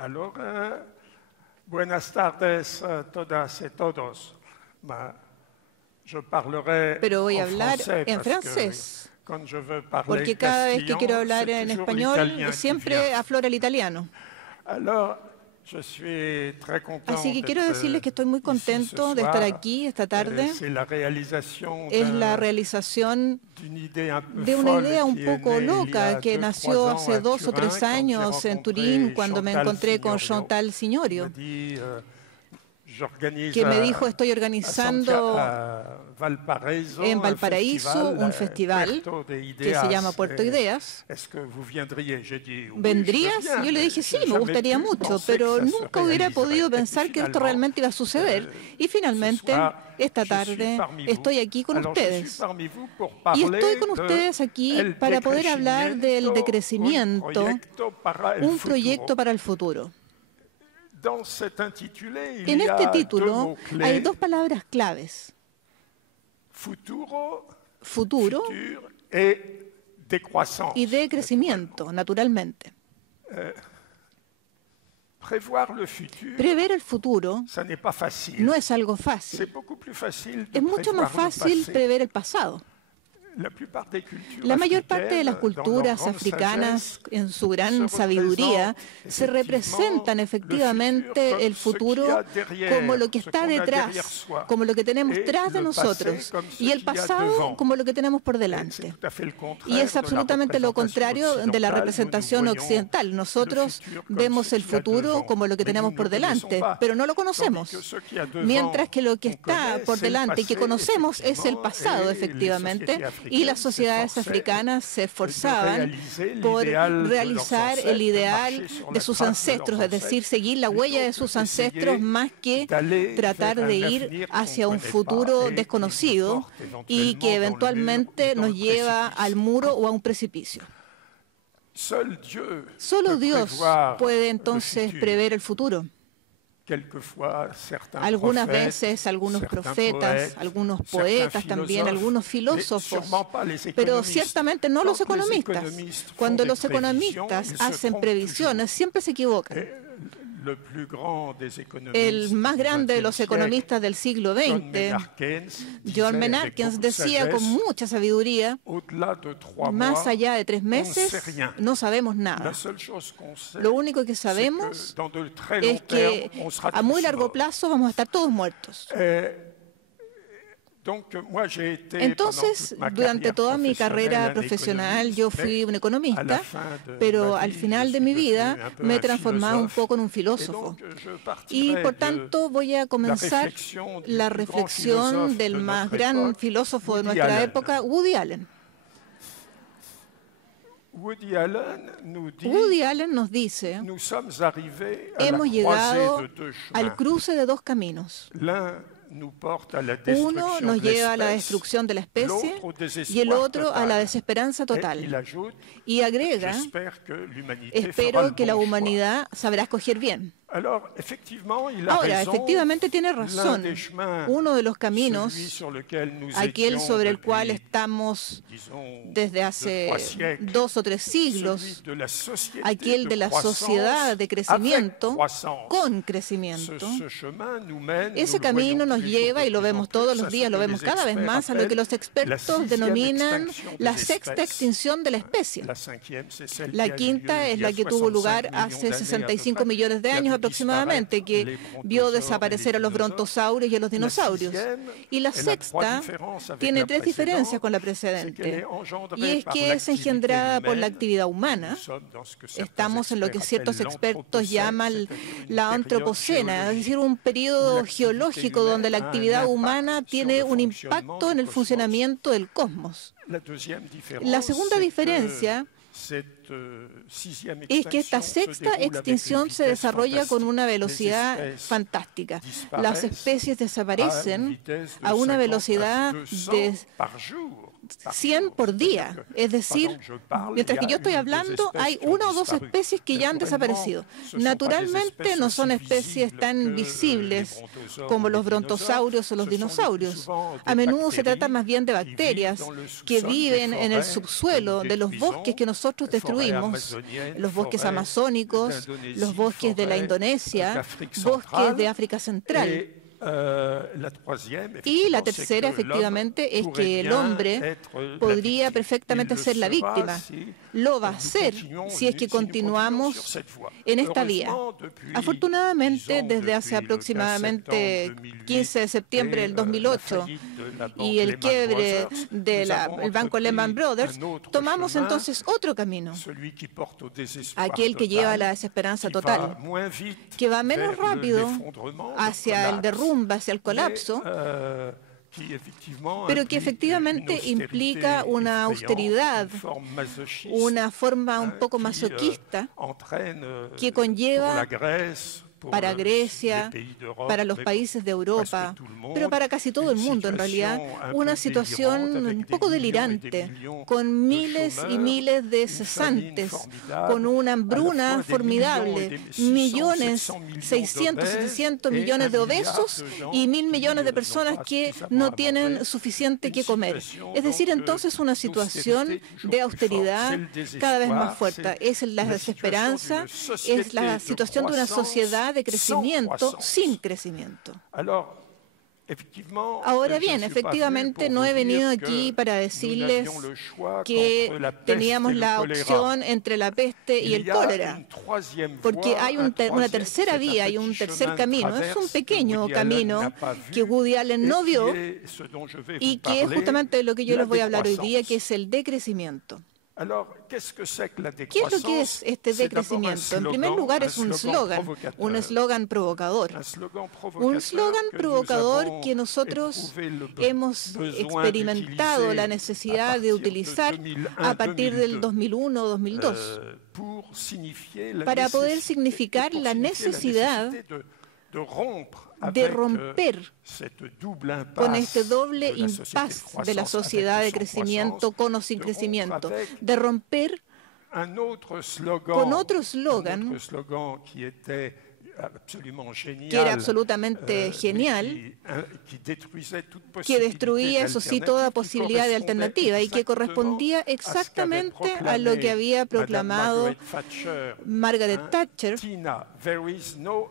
Alors, buenas tardes a todas y todos. Je parlerai Pero voy a en hablar français en parce francés, que quand je veux parler porque cada vez que castillan, quiero hablar c'est en toujours español l'italien qui siempre vient. aflora el italiano. Alors, je suis très content Así que quiero d'être decirles que estoy muy ici ce contento de estar soir. aquí esta tarde. C'est la réalisation Es la realización d'une idée un peu de una folle idea un qui est poco née il y loca a que 2-3 nació ans hace à 2 o 3 Turin, quand años j'ai en Turín, rencontré cuando me Chantal encontré con Signorio. Chantal Signorio, Me dit, j'organise que me dijo, estoy à organizando Valparaiso en Valparaíso un festival Puerto de que se Ideas. llama Puerto Ideas. Est-ce que vous viendriez? J'ai dit, oui, ¿Vendrías? je viens, Yo le dije, mais sí, j'ai me jamais gustaría pu mucho, penser pero que ça se nunca hubiera podido réaliserait. pensar que esto Finalement, realmente iba a suceder. Y finalmente, ce soir, esta je suis tarde, parmi vous. estoy aquí con Alors, je suis ustedes. parmi vous pour Y parler estoy con de ustedes aquí el para poder hablar del decrecimiento, decrecimiento, un proyecto para el futuro. Dans cet intitulé, il En y este a título deux mots-clés. hay dos palabras claves: Futuro, futuro futur et décroissance. y de crecimiento, naturalmente. Prévoir le futur, Prever el futuro ça n'est pas facile. no es algo C'est fácil. beaucoup plus facile de Es mucho más prévoir le fácil passé. prever el pasado. La plupart des cultures La mayor parte de las africaines, dans culturas leur grande africanas, sagesse, en su gran se sabiduría, représentent se representan efectivamente el futuro como lo que está detrás, como lo que tenemos tras de nosotros, y el pasado como lo que tenemos por delante. Y es absolutamente lo contrario de la representación occidental. Nosotros vemos el futuro como lo que tenemos por delante, pero no lo conocemos. Mientras que lo que está por delante y que conocemos es el pasado, efectivamente, y las sociedades africanas se esforzaban por realizar el ideal de sus ancestros, es decir, seguir la huella de sus ancestros más que tratar de ir hacia un futuro desconocido y que eventualmente nos lleva al muro o a un precipicio. Solo Dios puede entonces prever el futuro. Algunas veces algunos profetas, algunos poetas también, algunos filósofos, pero ciertamente no los economistas. Cuando los economistas hacen previsiones, siempre se equivocan. El más grande de los economistas del siglo XX, John Menakens, decía con mucha sabiduría: más allá de 3 meses no sabemos nada. Lo único que sabemos es que a muy largo plazo vamos a estar todos muertos. Entonces, durante toda mi carrera profesional yo fui un economista, pero al final de mi vida me he transformado un poco en un filósofo. Y por tanto voy a comenzar la reflexión del más gran filósofo de nuestra época, Woody Allen. Woody Allen nos dice: hemos llegado al cruce de 2 caminos. Uno nos lleva a la destrucción de la especie y el otro a la desesperanza total. Y agrega: espero que la humanidad sabrá escoger bien. Ahora, efectivamente tiene razón. Uno de los caminos, aquel sobre el cual estamos desde hace 2 o 3 siglos, aquel de la sociedad de crecimiento con crecimiento, ese camino nos lleva, y lo vemos todos los días, lo vemos cada vez más, a lo que los expertos denominan la 6ª extinción de la especie. La 5ª es la que tuvo lugar hace 65 millones de años aproximadamente, que vio desaparecer a los brontosaurios y a los dinosaurios. Y la 6ª tiene 3 diferencias con la precedente. Y es que es engendrada por la actividad humana. Estamos en lo que ciertos expertos llaman la antropocena, es decir, un periodo geológico donde la actividad humana tiene un impacto en el funcionamiento del cosmos. La segunda diferencia es que esta 6ª extinción se desarrolla con una velocidad fantástica. Las especies desaparecen a una velocidad de 100 por día. Es decir, mientras que yo estoy hablando, hay 1 o 2 especies que ya han desaparecido. Naturalmente no son especies tan visibles como los brontosaurios o los dinosaurios. A menudo se trata más bien de bacterias que viven en el subsuelo de los bosques que nosotros destruimos, los bosques amazónicos, los bosques de la Indonesia, bosques de África Central. Y la tercera, efectivamente, es que el hombre podría perfectamente ser la víctima. Lo va a hacer si es que continuamos en esta vía. Afortunadamente, desde hace aproximadamente 15 de septiembre del 2008 y el quiebre del banco Lehman Brothers, tomamos entonces otro camino, aquel que lleva a la desesperanza total, que va menos rápido hacia el derrumbe, hacia el colapso, pero que efectivamente implica una austeridad, una forma un poco masoquista que conlleva para Grecia, para los países de Europa, pero para casi todo el mundo en realidad, una situación un poco delirante, con miles y miles de cesantes, con una hambruna formidable, millones, 600, 700 millones de obesos y 1.000 millones de personas que no tienen suficiente que comer. Es decir, entonces una situación de austeridad cada vez más fuerte. Es la desesperanza, es la situación de una sociedad de crecimiento sin crecimiento. Ahora bien, efectivamente no he venido aquí para decirles que teníamos la opción entre la peste y el cólera, porque hay una tercera vía, hay un tercer camino. Es un pequeño camino que Woody Allen no vio y que es justamente lo que yo les voy a hablar hoy día, que es el decrecimiento. ¿Qué es lo que es este decrecimiento? En primer lugar, es un eslogan provocador. Un eslogan provocador que nosotros hemos experimentado la necesidad de utilizar a partir del 2001 o 2002 para poder significar la necesidad de romper con este doble impas de la sociedad de crecimiento con o sin crecimiento, de romper con otro eslogan que era absolutamente genial, que destruía, eso sí, toda posibilidad de alternativa y que correspondía exactamente a lo que había proclamado Margaret Thatcher: There is no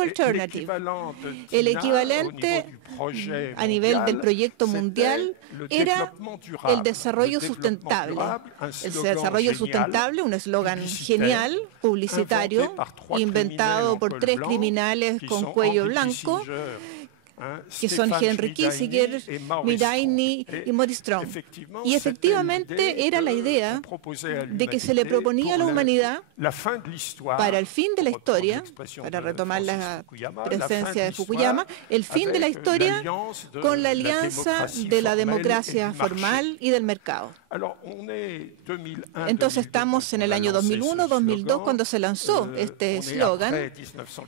alternative. El equivalente a nivel del proyecto mundial era el desarrollo sustentable. El desarrollo sustentable, un eslogan genial, publicitario, inventado por 3 criminales con cuello blanco, que son Henry Kissinger, Mitt Romney y Maurice Strong. Y efectivamente era la idea de que se le proponía a la humanidad, para el fin de la historia, para retomar la presencia de Fukuyama, el fin de la historia con la alianza de la democracia formal y del mercado. Entonces estamos en el año 2001, 2002, cuando se lanzó este eslogan.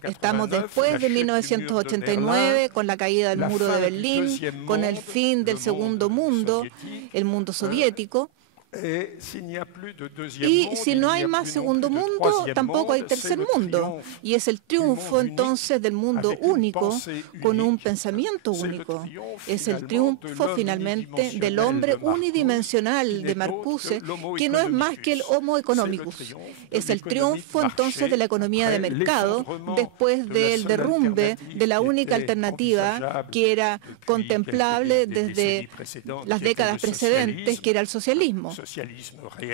Estamos después de 1989, con la caída del muro de Berlín, con el fin del segundo mundo, el mundo soviético. Y si no hay más segundo mundo, tampoco hay tercer mundo. Y es el triunfo entonces del mundo único con un pensamiento único. Es el triunfo finalmente del hombre unidimensional de Marcuse, que no es más que el Homo economicus. Es el triunfo entonces de la economía de mercado después del derrumbe de la única alternativa que era contemplable desde las décadas precedentes, que era el socialismo.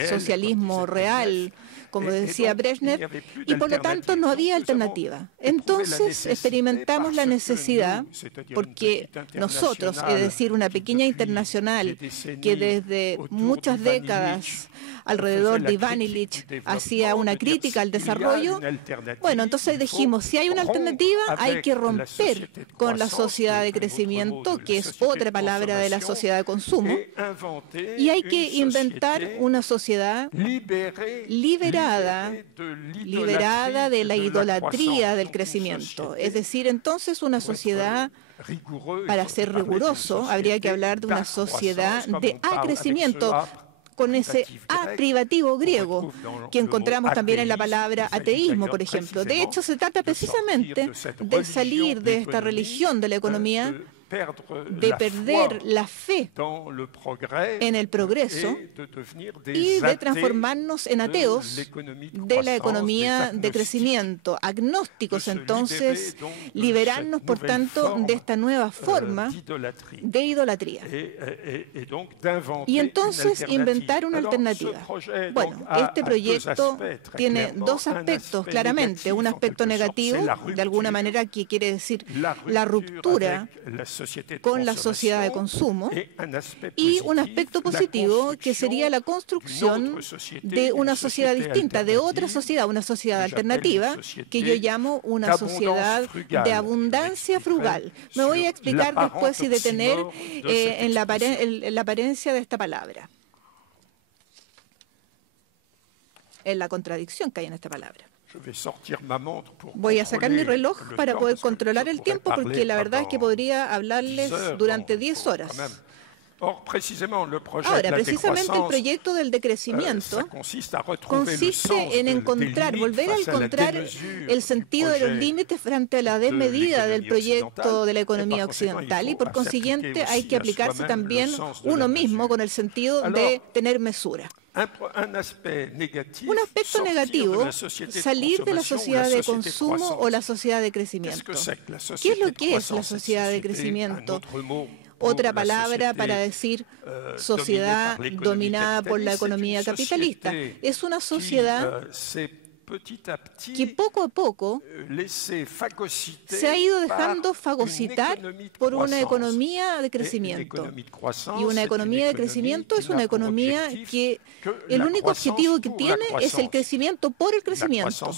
Socialismo real, como decía Brezhnev, y por lo tanto no había alternativa. Entonces experimentamos la necesidad, porque nosotros, es decir, una pequeña internacional que desde muchas décadas alrededor de Ivan Illich hacía una crítica al desarrollo, bueno, entonces dijimos, si hay una alternativa, hay que romper con la sociedad de crecimiento, que es otra palabra de la sociedad de consumo, y hay que inventar inventar una sociedad liberada de la idolatría del crecimiento. Es decir, entonces una sociedad, para ser riguroso, habría que hablar de una sociedad de acrecimiento, con ese A privativo griego que encontramos también en la palabra ateísmo, por ejemplo. De hecho, se trata precisamente de salir de esta religión de la economía, de perder la fe en el progreso y de transformarnos en ateos de la economía de crecimiento, agnósticos entonces, liberarnos por tanto de esta nueva forma de idolatría y entonces inventar una alternativa. Bueno, este proyecto tiene dos aspectos claramente, un aspecto negativo, de alguna manera, que quiere decir la ruptura con la sociedad de consumo, y un aspecto positivo que sería la construcción de una sociedad distinta, de otra sociedad, una sociedad alternativa, que yo llamo una sociedad de abundancia frugal. Me voy a explicar después y detener en la apariencia de esta palabra, en la contradicción que hay en esta palabra. Voy a sacar mi reloj para poder controlar el tiempo, porque la verdad es que podría hablarles durante 10 horas. Ahora, precisamente el proyecto del decrecimiento consiste en volver a encontrar el sentido de los límites frente a la desmedida del proyecto de la economía occidental, y por consiguiente hay que aplicarse también uno mismo con el sentido de tener mesura. Un aspecto negativo, salir de la sociedad de consumo o la sociedad de crecimiento. ¿Qué es lo que es la sociedad de crecimiento? Otra palabra para decir sociedad dominada por la economía capitalista. Es una sociedad que poco a poco se ha ido dejando fagocitar por una economía de crecimiento. Y una economía de crecimiento es una economía que el único objetivo que tiene es el crecimiento por el crecimiento.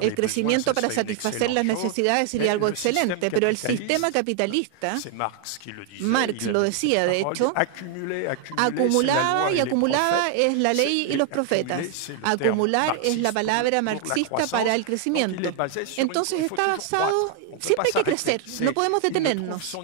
El crecimiento para satisfacer las necesidades sería algo excelente, pero el sistema capitalista, Marx lo decía de hecho, acumulaba y acumulaba es la ley y los profetas. Acumular es la palabra marxista para el crecimiento. Entonces está basado, siempre hay que crecer, no podemos detenernos.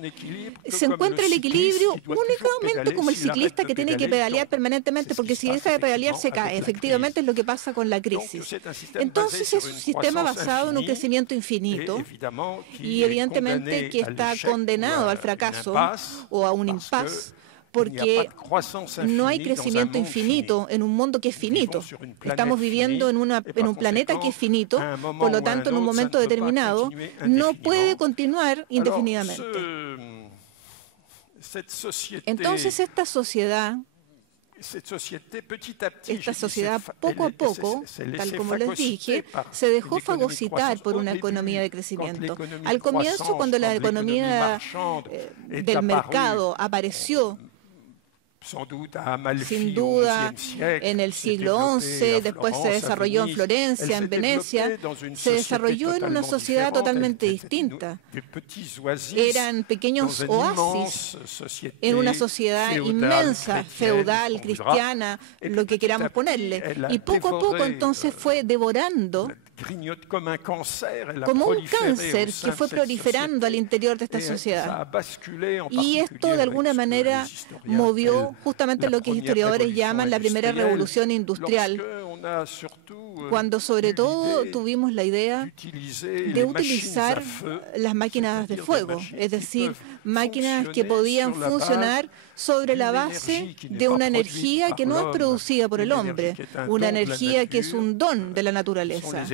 Se encuentra el equilibrio únicamente como el ciclista que tiene que pedalear permanentemente, porque si deja de pedalear se cae. Efectivamente es lo que pasa con la crisis. Entonces es un sistema basado en un crecimiento infinito y evidentemente que está condenado al fracaso o a un impasse, porque no hay crecimiento infinito en un mundo que es finito. Estamos viviendo en un planeta que es finito, por lo tanto, en un momento determinado, no puede continuar indefinidamente. Entonces, esta sociedad poco a poco, tal como les dije, se dejó fagocitar por una economía de crecimiento. Al comienzo, cuando la economía del mercado apareció, sin duda, en el siglo XI, después se desarrolló en Florencia, en Venecia, se desarrolló en una sociedad totalmente distinta. Eran pequeños oasis en una sociedad inmensa, feudal, cristiana, lo que queramos ponerle. Y poco a poco entonces fue devorando como un cáncer que fue proliferando al interior de esta sociedad. Y esto de alguna manera movió justamente lo que historiadores llaman la primera revolución industrial, cuando sobre todo tuvimos la idea de utilizar las máquinas de fuego, es decir, máquinas que podían funcionar sobre la base de una energía que no es producida por el hombre, una energía que es un don de la naturaleza,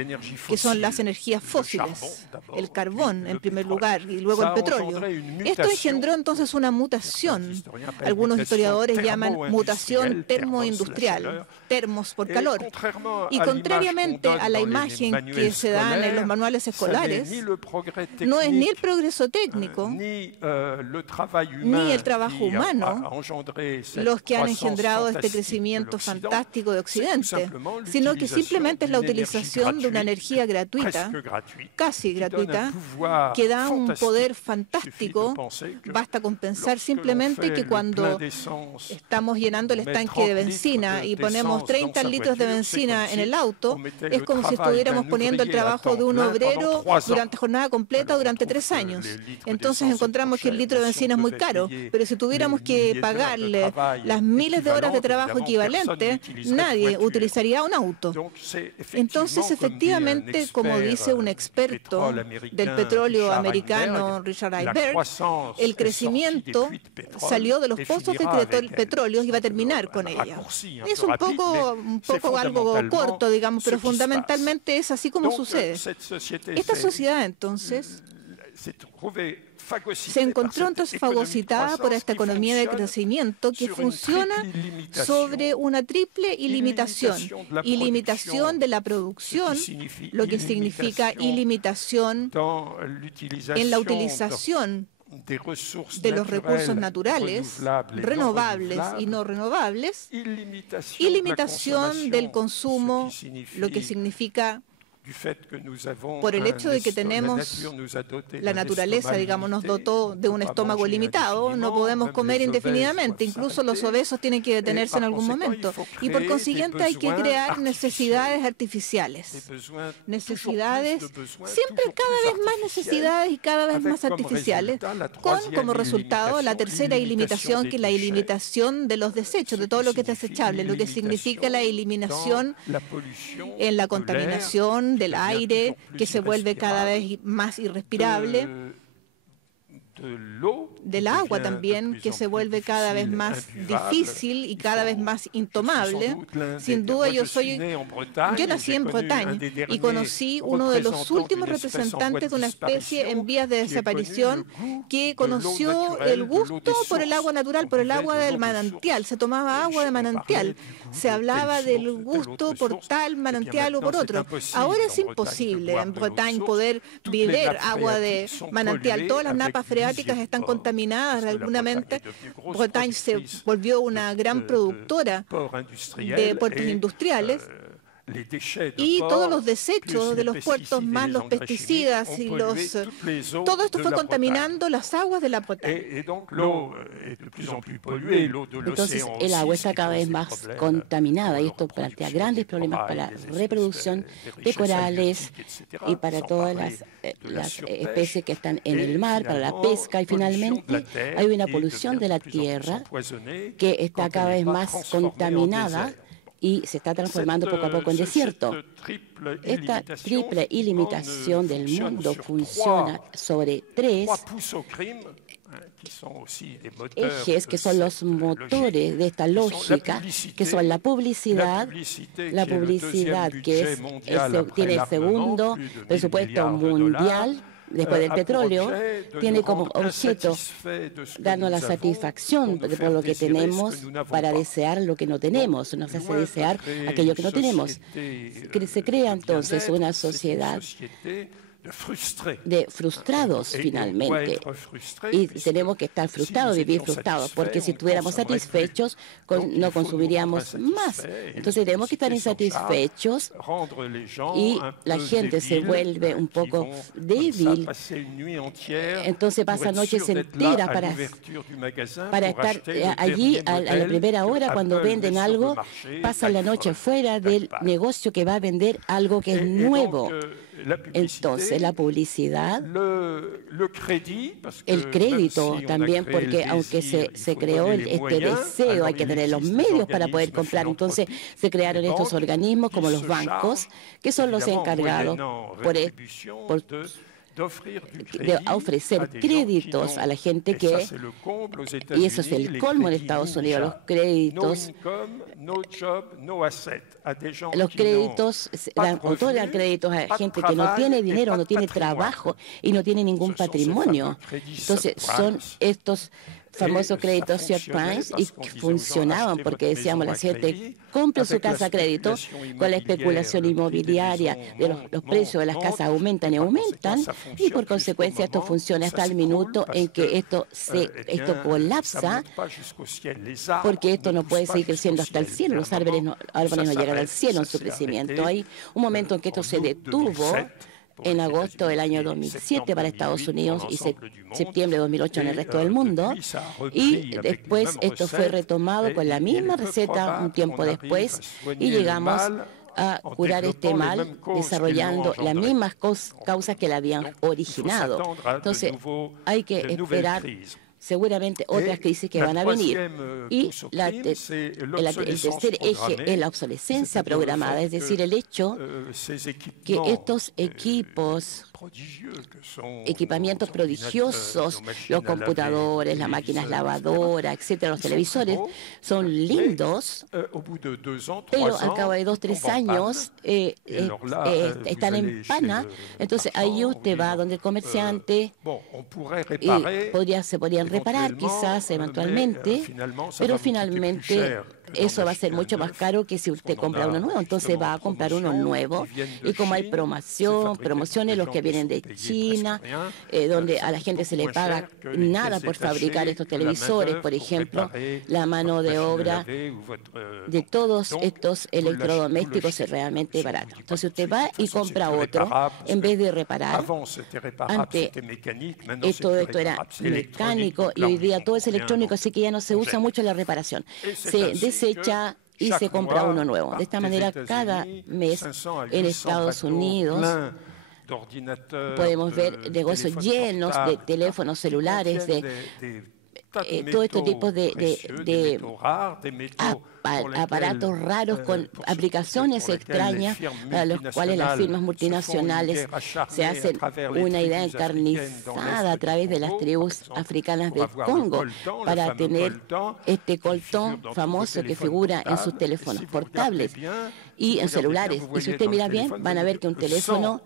que son las energías fósiles, el carbón en primer lugar y luego el petróleo. Esto engendró entonces una mutación. Algunos historiadores llaman mutación termoindustrial, termos por calor. Y contrariamente a la imagen que se dan en los manuales escolares, no es ni el progreso técnico ni el trabajo humano los que han engendrado este crecimiento fantástico de Occidente, sino que simplemente es la utilización de una energía gratuita, casi gratuita, que da un poder fantástico. Basta con pensar simplemente que cuando estamos llenando el estanque de benzina y ponemos 30 litros de benzina en el auto, es como si estuviéramos poniendo el trabajo de un obrero durante jornada completa durante 3 años. Entonces encontramos que el litro de benzina es muy caro, pero si tuviéramos que pagarle las miles de horas de trabajo equivalentes, nadie utilizaría un auto. Entonces, efectivamente, como dice un experto del petróleo americano, Richard Iber, el crecimiento salió de los pozos de petróleo y va a terminar con ella. Es un poco algo corto, digamos, pero fundamentalmente es así como sucede. Esta sociedad, entonces, se encontró entonces fagocitada por esta economía de crecimiento que funciona sobre una triple ilimitación. Ilimitación de la producción, lo que significa ilimitación en la utilización de los recursos naturales, renovables y no renovables, y limitación del consumo, lo que significa por el hecho de que tenemos la naturaleza, digamos, nos dotó de un estómago limitado, no podemos comer indefinidamente, incluso los obesos tienen que detenerse en algún momento. Y por consiguiente hay que crear necesidades artificiales. Necesidades, siempre cada vez más necesidades y cada vez más artificiales, con como resultado la tercera ilimitación, que es la ilimitación de los desechos, de todo lo que es desechable, lo que significa la eliminación en la contaminación del aire, que se vuelve cada vez más irrespirable, del agua también, que se vuelve cada vez más difícil y cada vez más intomable. Sin duda, yo nací en Bretaña y conocí uno de los últimos representantes de una especie en vías de desaparición que conoció el gusto por el agua natural, por el agua del manantial. Se tomaba agua de manantial. Se hablaba del gusto por tal manantial o por otro. Ahora es imposible en Bretaña poder beber agua de manantial. Todas las napas freáticas están contaminadas regularmente. Bretaña se volvió una gran productora de puertos industriales. Y todos los desechos de los puertos, más los pesticidas y todo esto fue contaminando las aguas de la Bretaña. Entonces el agua está cada vez más contaminada y esto plantea grandes problemas para la reproducción de corales y para todas las especies que están en el mar, para la pesca, y finalmente hay una polución de la tierra que está cada vez más contaminada y se está transformando poco a poco en desierto. Esta triple ilimitación del mundo funciona sobre 3 ejes que son los motores de esta lógica, que son la publicidad que tiene el segundo presupuesto mundial después del petróleo, tiene como objeto darnos la satisfacción por lo que tenemos para desear lo que no tenemos, nos hace desear aquello que no tenemos. Se crea entonces una sociedad de frustrados finalmente, y tenemos que estar frustrados, vivir frustrados, porque si estuviéramos satisfechos no consumiríamos más. Entonces tenemos que estar insatisfechos y la gente se vuelve un poco débil, entonces pasa noches enteras para estar allí a la primera hora cuando venden algo, pasan la noche fuera del negocio que va a vender algo que es nuevo. Entonces, la publicidad, el crédito también, porque aunque se creó este deseo, hay que tener los medios para poder comprar. Entonces, se crearon estos organismos como los bancos, que son los encargados de ofrecer créditos a la gente y eso es el colmo en Estados Unidos, los créditos otorgan créditos a gente que no tiene dinero, no tiene trabajo y no tiene ningún patrimonio. Entonces son estos famosos créditos subprime y funcionaban porque decíamos la gente compre su casa a crédito con la especulación inmobiliaria de los precios de las casas aumentan y aumentan y por consecuencia esto funciona hasta el minuto en que esto colapsa porque esto no puede seguir creciendo hasta el cielo, los árboles no llegan al cielo en su crecimiento. Hay un momento en que esto se detuvo en agosto del año 2007 para Estados Unidos y septiembre de 2008 en el resto del mundo. Y después esto fue retomado con la misma receta un tiempo después y llegamos a curar este mal desarrollando las mismas causas que la habían originado. Entonces hay que esperar seguramente otras crisis que van a venir. Y el tercer eje es la obsolescencia programada, es decir, el hecho que estos equipamientos prodigiosos, los computadores, las máquinas lavadoras, etcétera, los televisores, son lindos, pero al cabo de 2 o 3 años están en pana. Entonces ahí usted va donde el comerciante y se podrían reparar quizás eventualmente, pero finalmente eso va a ser mucho más caro que si usted compra uno nuevo. Entonces va a comprar uno nuevo y como hay promociones, los que vienen de China, donde a la gente se le paga nada por fabricar estos televisores, por ejemplo, la mano de obra de todos estos electrodomésticos es realmente barata. Entonces usted va y compra otro en vez de reparar. Antes todo esto era mecánico y hoy día todo es electrónico, así que ya no se usa mucho la reparación. Se desecha y se compra uno nuevo. De esta manera, cada mes en Estados Unidos podemos ver negocios llenos de teléfonos celulares, de todo este tipo de aparatos raros con aplicaciones extrañas para los cuales las firmas multinacionales se hacen una idea encarnizada a través de las tribus africanas del Congo para tener este coltón famoso que figura en sus teléfonos portables y en celulares. Y si usted mira bien, van a ver que un teléfono,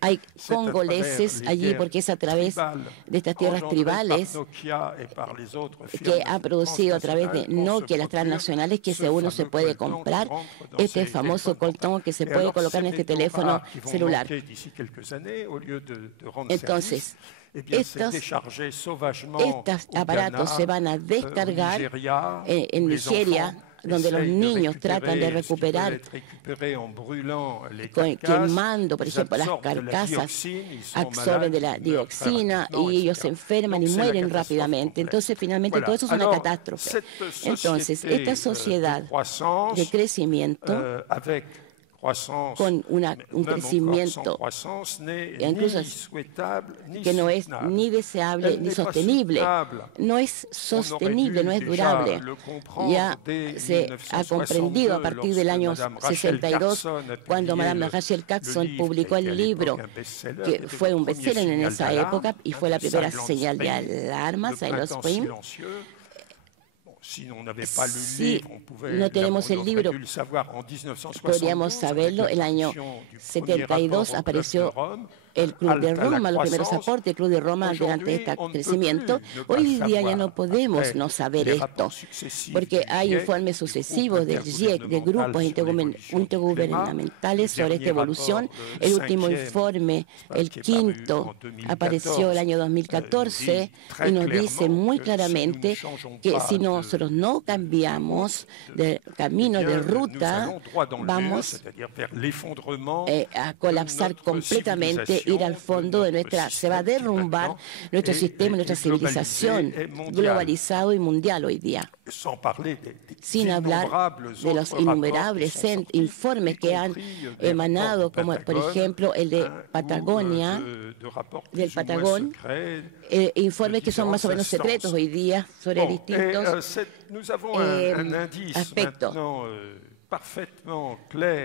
hay congoleses allí porque es a través de estas tierras tribales que ha producido a través de Nokia, las transnacionales, que uno se puede comprar este famoso coltón que se puede colocar en este teléfono celular. Entonces, estos aparatos se van a descargar en Nigeria, donde los niños tratan de recuperar quemando, por ejemplo, las carcasas, absorben de la dioxina y ellos se enferman y mueren rápidamente. Entonces, finalmente, todo eso es una catástrofe. Entonces, esta sociedad de crecimiento con un crecimiento incluso que no es ni deseable ni sostenible. No es sostenible, no es durable. Ya se ha comprendido a partir del año 62, cuando Madame Rachel Carson publicó el libro, que fue un bestseller en esa época y fue la primera señal de alarma, Silent Spring. Si no tenemos el libro, podríamos saberlo. El año 72 apareció el Club de Roma, los primeros aportes del Club de Roma durante este crecimiento. Hoy día ya no podemos no saber esto, porque hay informes sucesivos del GIEC, de grupos intergubernamentales sobre esta evolución. El último informe, el quinto, apareció el año 2014 y nos dice muy claramente que si nosotros no cambiamos de camino, de ruta, vamos a colapsar completamente, ir al fondo de se va a derrumbar nuestro sistema, nuestra civilización globalizado y mundial hoy día. Sin hablar de los innumerables informes que han emanado, como por ejemplo el de Patagonia, del Patagón, informes que son más o menos secretos hoy día sobre distintos aspectos.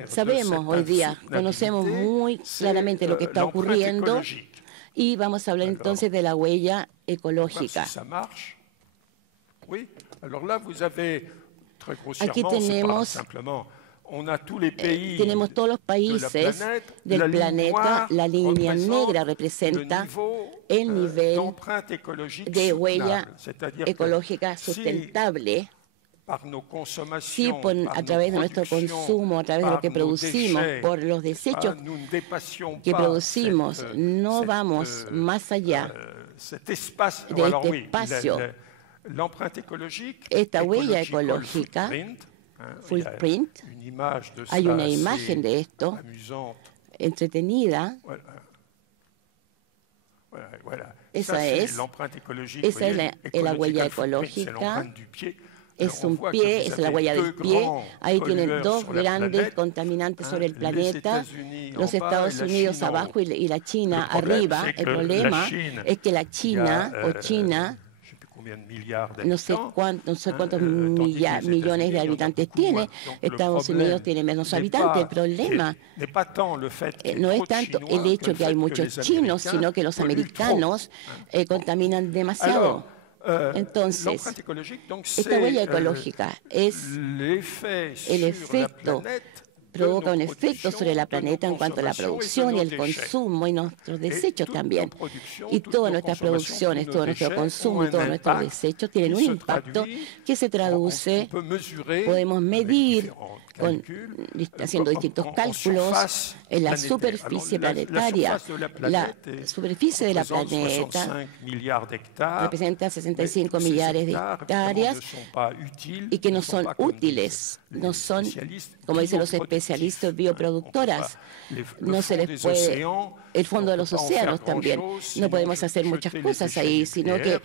Sabemos hoy día, conocemos muy claramente lo que está ocurriendo y vamos a hablar entonces de la huella ecológica. Aquí tenemos tenemos todos los países del planeta. La línea negra representa el nivel de huella ecológica sustentable. Si a través de nuestro consumo, a través de lo que producimos, por los desechos que producimos, no vamos más allá de este espacio. Esta huella ecológica, footprint, hay una imagen de esto, entretenida. Esa es la huella ecológica. Es un pie, es la huella del pie. Ahí tienen dos grandes contaminantes sobre el planeta, los Estados Unidos abajo y la China arriba. El problema es que la China o China, no sé cuántos millones de habitantes tiene. Estados Unidos tiene menos habitantes. El problema no es tanto el hecho que hay muchos chinos, sino que los americanos contaminan demasiado. Entonces, esta huella ecológica es el efecto, provoca un efecto sobre la planeta en cuanto a la producción y el consumo y nuestros desechos también. Y todas nuestras producciones, todo nuestro consumo y todos nuestros desechos tienen un impacto que se traduce, podemos medir haciendo distintos cálculos en la superficie planetaria. La superficie de la planeta representa 65 millares de hectáreas y que no son útiles, no son, como dicen los especialistas, bioproductoras. No se les puede, el fondo de los océanos también. No podemos hacer muchas cosas ahí, sino que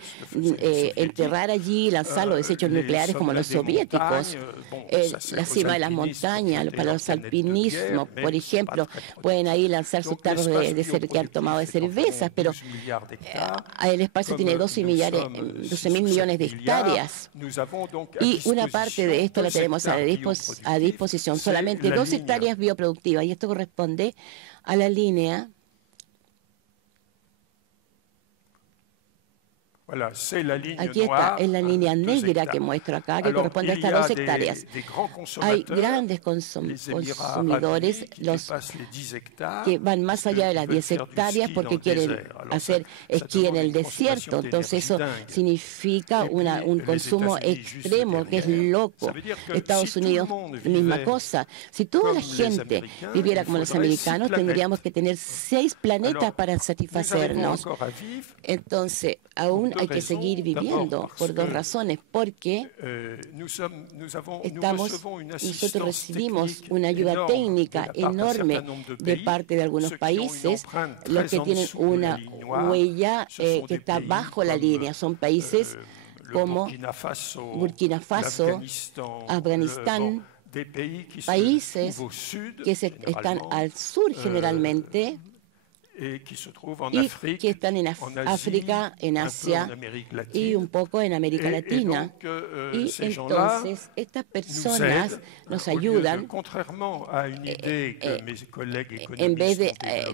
enterrar allí, lanzar los desechos nucleares como los soviéticos, la cima de las montañas, para los alpinismos, por ejemplo, pueden ahí lanzar sus tarros que han tomado de cervezas, pero el espacio tiene 12.000 millones de hectáreas y una parte de esto la tenemos a disposición, solamente 2 hectáreas bioproductivas, y esto corresponde a la línea. Aquí está, es la línea negra que muestro acá, que corresponde a estas 2 hectáreas. Hay grandes consumidores, los que van más allá de las 10 hectáreas porque quieren hacer esquí en el desierto. Entonces eso significa un consumo extremo, que es loco. Estados Unidos, misma cosa. Si toda la gente viviera como los americanos, tendríamos que tener 6 planetas para satisfacernos. Entonces, aún hay que seguir viviendo por 2 razones, porque nosotros recibimos una ayuda técnica enorme de parte de algunos países, los que tienen una huella que está bajo la línea. Son países como Burkina Faso, Afganistán, países que están al sur generalmente, y que están en África, en Asia y un poco en América Latina. Y entonces estas personas nos ayudan, en vez de,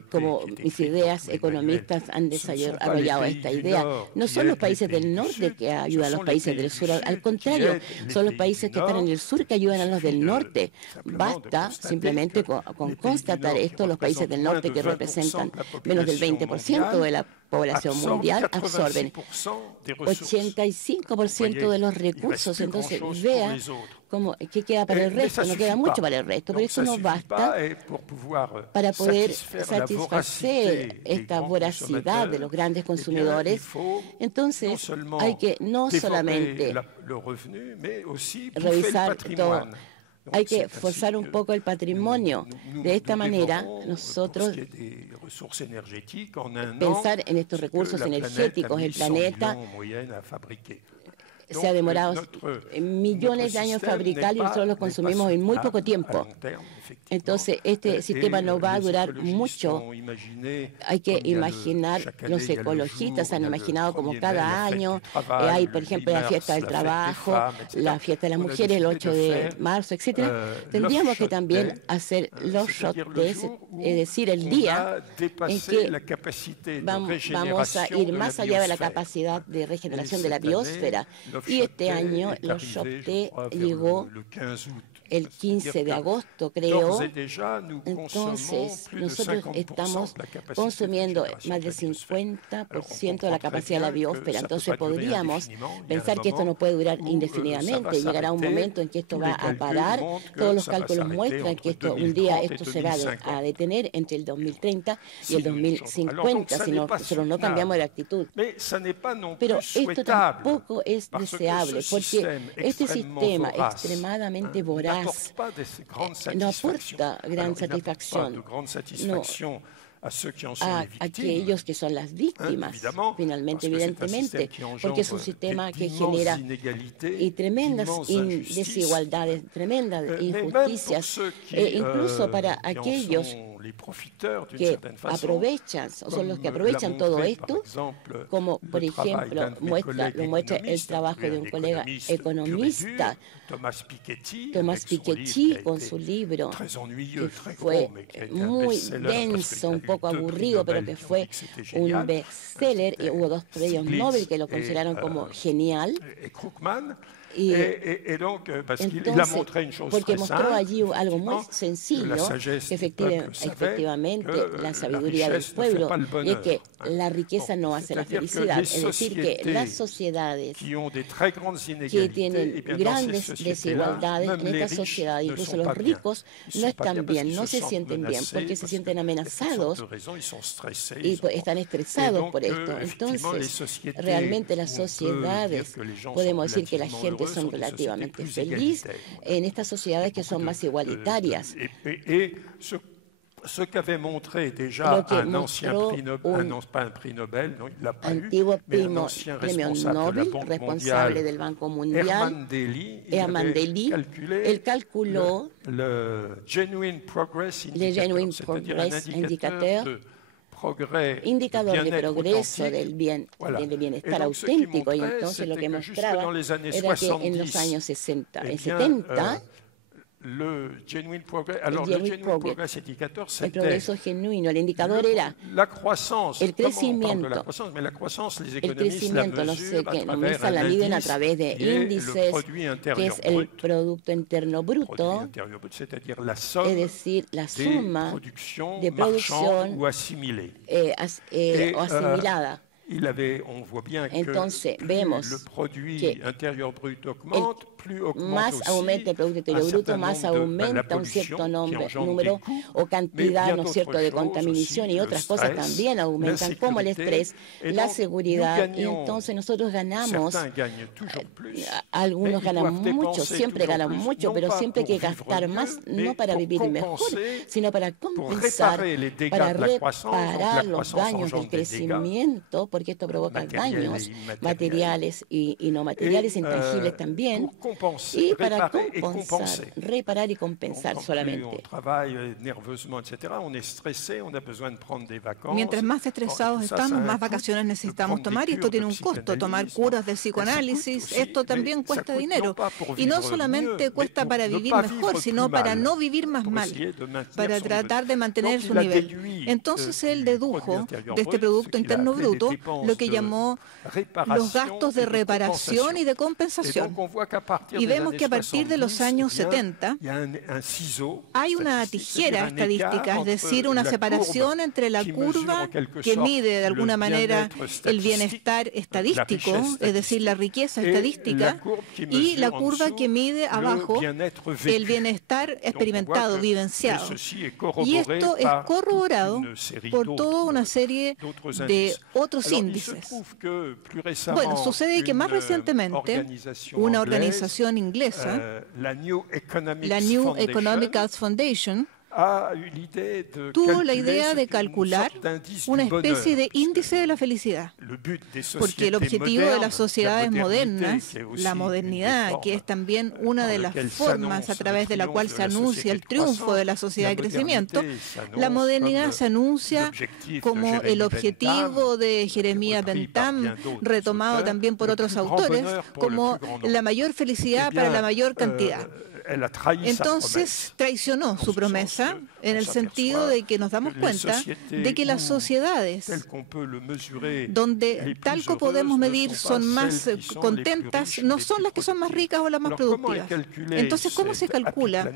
como mis ideas economistas han desarrollado esta idea, no son los países del norte que ayudan a los países del sur, al contrario, son los países que están en el sur que ayudan a los del norte. Basta simplemente con constatar esto. Los países del norte, que representan menos del 20% de la población mundial, absorben 85% de los recursos. Entonces, vea qué queda para el resto. No queda mucho para el resto, pero eso no basta para poder satisfacer esta voracidad de los grandes consumidores. Entonces, hay que no solamente revisar todo, hay que forzar un poco el patrimonio. De esta manera, nosotros pensar en estos recursos energéticos. El planeta se ha demorado millones de años en fabricar y nosotros los consumimos en muy poco tiempo. Entonces, este sistema no va a durar mucho. Hay que imaginar, los ecologistas han imaginado como cada año hay, por ejemplo, la fiesta del trabajo, la fiesta de las mujeres, el 8 de marzo, etcétera. Tendríamos que también hacer los short days, es decir, el día en que vamos a ir más allá de la capacidad de regeneración de la biosfera. Y este año los short days llegó el 15 de agosto, creo. Entonces, nosotros estamos consumiendo más del 50% de la capacidad de la biosfera. Entonces, podríamos pensar que esto no puede durar indefinidamente. Llegará un momento en que esto va a parar. Todos los cálculos muestran que un día esto se va a detener entre el 2030 y el 2050, si nosotros no cambiamos de actitud. Pero esto tampoco es deseable, porque este sistema extremadamente voraz no aporta gran satisfacción a aquellos que son las víctimas, finalmente, evidentemente, porque es un sistema que genera tremendas desigualdades, tremendas injusticias, incluso para aquellos que aprovechan, o son los que aprovechan todo esto, como por ejemplo lo muestra el trabajo de un colega economista, Thomas Piketty, con su libro, que fue muy denso, un poco aburrido, pero que fue un bestseller, y hubo 2 premios Nobel que lo consideraron como genial. Y entonces, porque mostró allí algo muy sencillo, que efectivamente la sabiduría del pueblo, y es que la riqueza no hace la felicidad. Es decir, que las sociedades que tienen grandes desigualdades en esta sociedad, incluso los ricos, no están bien, no se sienten bien, porque se sienten amenazados y están estresados por esto. Entonces, realmente las sociedades, podemos decir que la gente son relativamente felices en estas sociedades que son más igualitarias. Ce qu'avait montré déjà un ancien prix Nobel, non, il l'a pas eu, mais un ancien responsable del Banco Mundial, Herman Daly, él calculó le Genuine Progress Indicator, indicador de progreso del bienestar auténtico, y entonces lo que mostraba era que en los años 60, en 70, el Genuine Progress Indicator, el progreso genuino, el indicador era el crecimiento. El crecimiento, los economistas la miden a través de índices, que es el Producto Interno Bruto, es decir, la suma de producción o asimilada. Entonces vemos que más aumenta el Producto Interior Bruto, más aumenta un cierto número o cantidad, ¿no es cierto?, de contaminación, y otras cosas también aumentan, como el estrés, la seguridad, y entonces nosotros ganamos, algunos ganan mucho, siempre ganan mucho, pero siempre hay que gastar más, no para vivir mejor, sino para compensar, para reparar los daños del crecimiento, porque esto provoca daños materiales y no materiales, intangibles también, y para compensar, reparar y compensar solamente. Mientras más estresados estamos, más vacaciones necesitamos tomar, y esto tiene un costo. Tomar curas del psicoanálisis, esto también cuesta dinero. Y no solamente cuesta para vivir mejor, sino para no vivir más mal, para tratar de mantener su nivel. Entonces él dedujo de este Producto Interno Bruto lo que llamó los gastos de reparación y de compensación. Y vemos que a partir de los años 70 hay una tijera estadística, es decir, una separación entre la curva que mide de alguna manera el bienestar estadístico, es decir, la riqueza estadística, y la curva que mide abajo el bienestar experimentado, vivenciado. Y esto es corroborado por toda una serie de otros índices. Bueno, sucede que más recientemente una organización inglesa, la New Economic Foundation, tuvo la idea de calcular una especie de índice de la felicidad, porque el objetivo de las sociedades modernas, la modernidad, que es también una de las formas a través de la cual se anuncia el triunfo de la sociedad de crecimiento, la modernidad se anuncia como el objetivo de Jeremías Bentham, retomado también por otros autores, como la mayor felicidad para la mayor cantidad. entonces traicionó su promesa en el sentido de que nos damos cuenta de que las sociedades donde tal como podemos medir son más contentas, no son las que son más ricas o las más productivas. Entonces, ¿cómo se calcula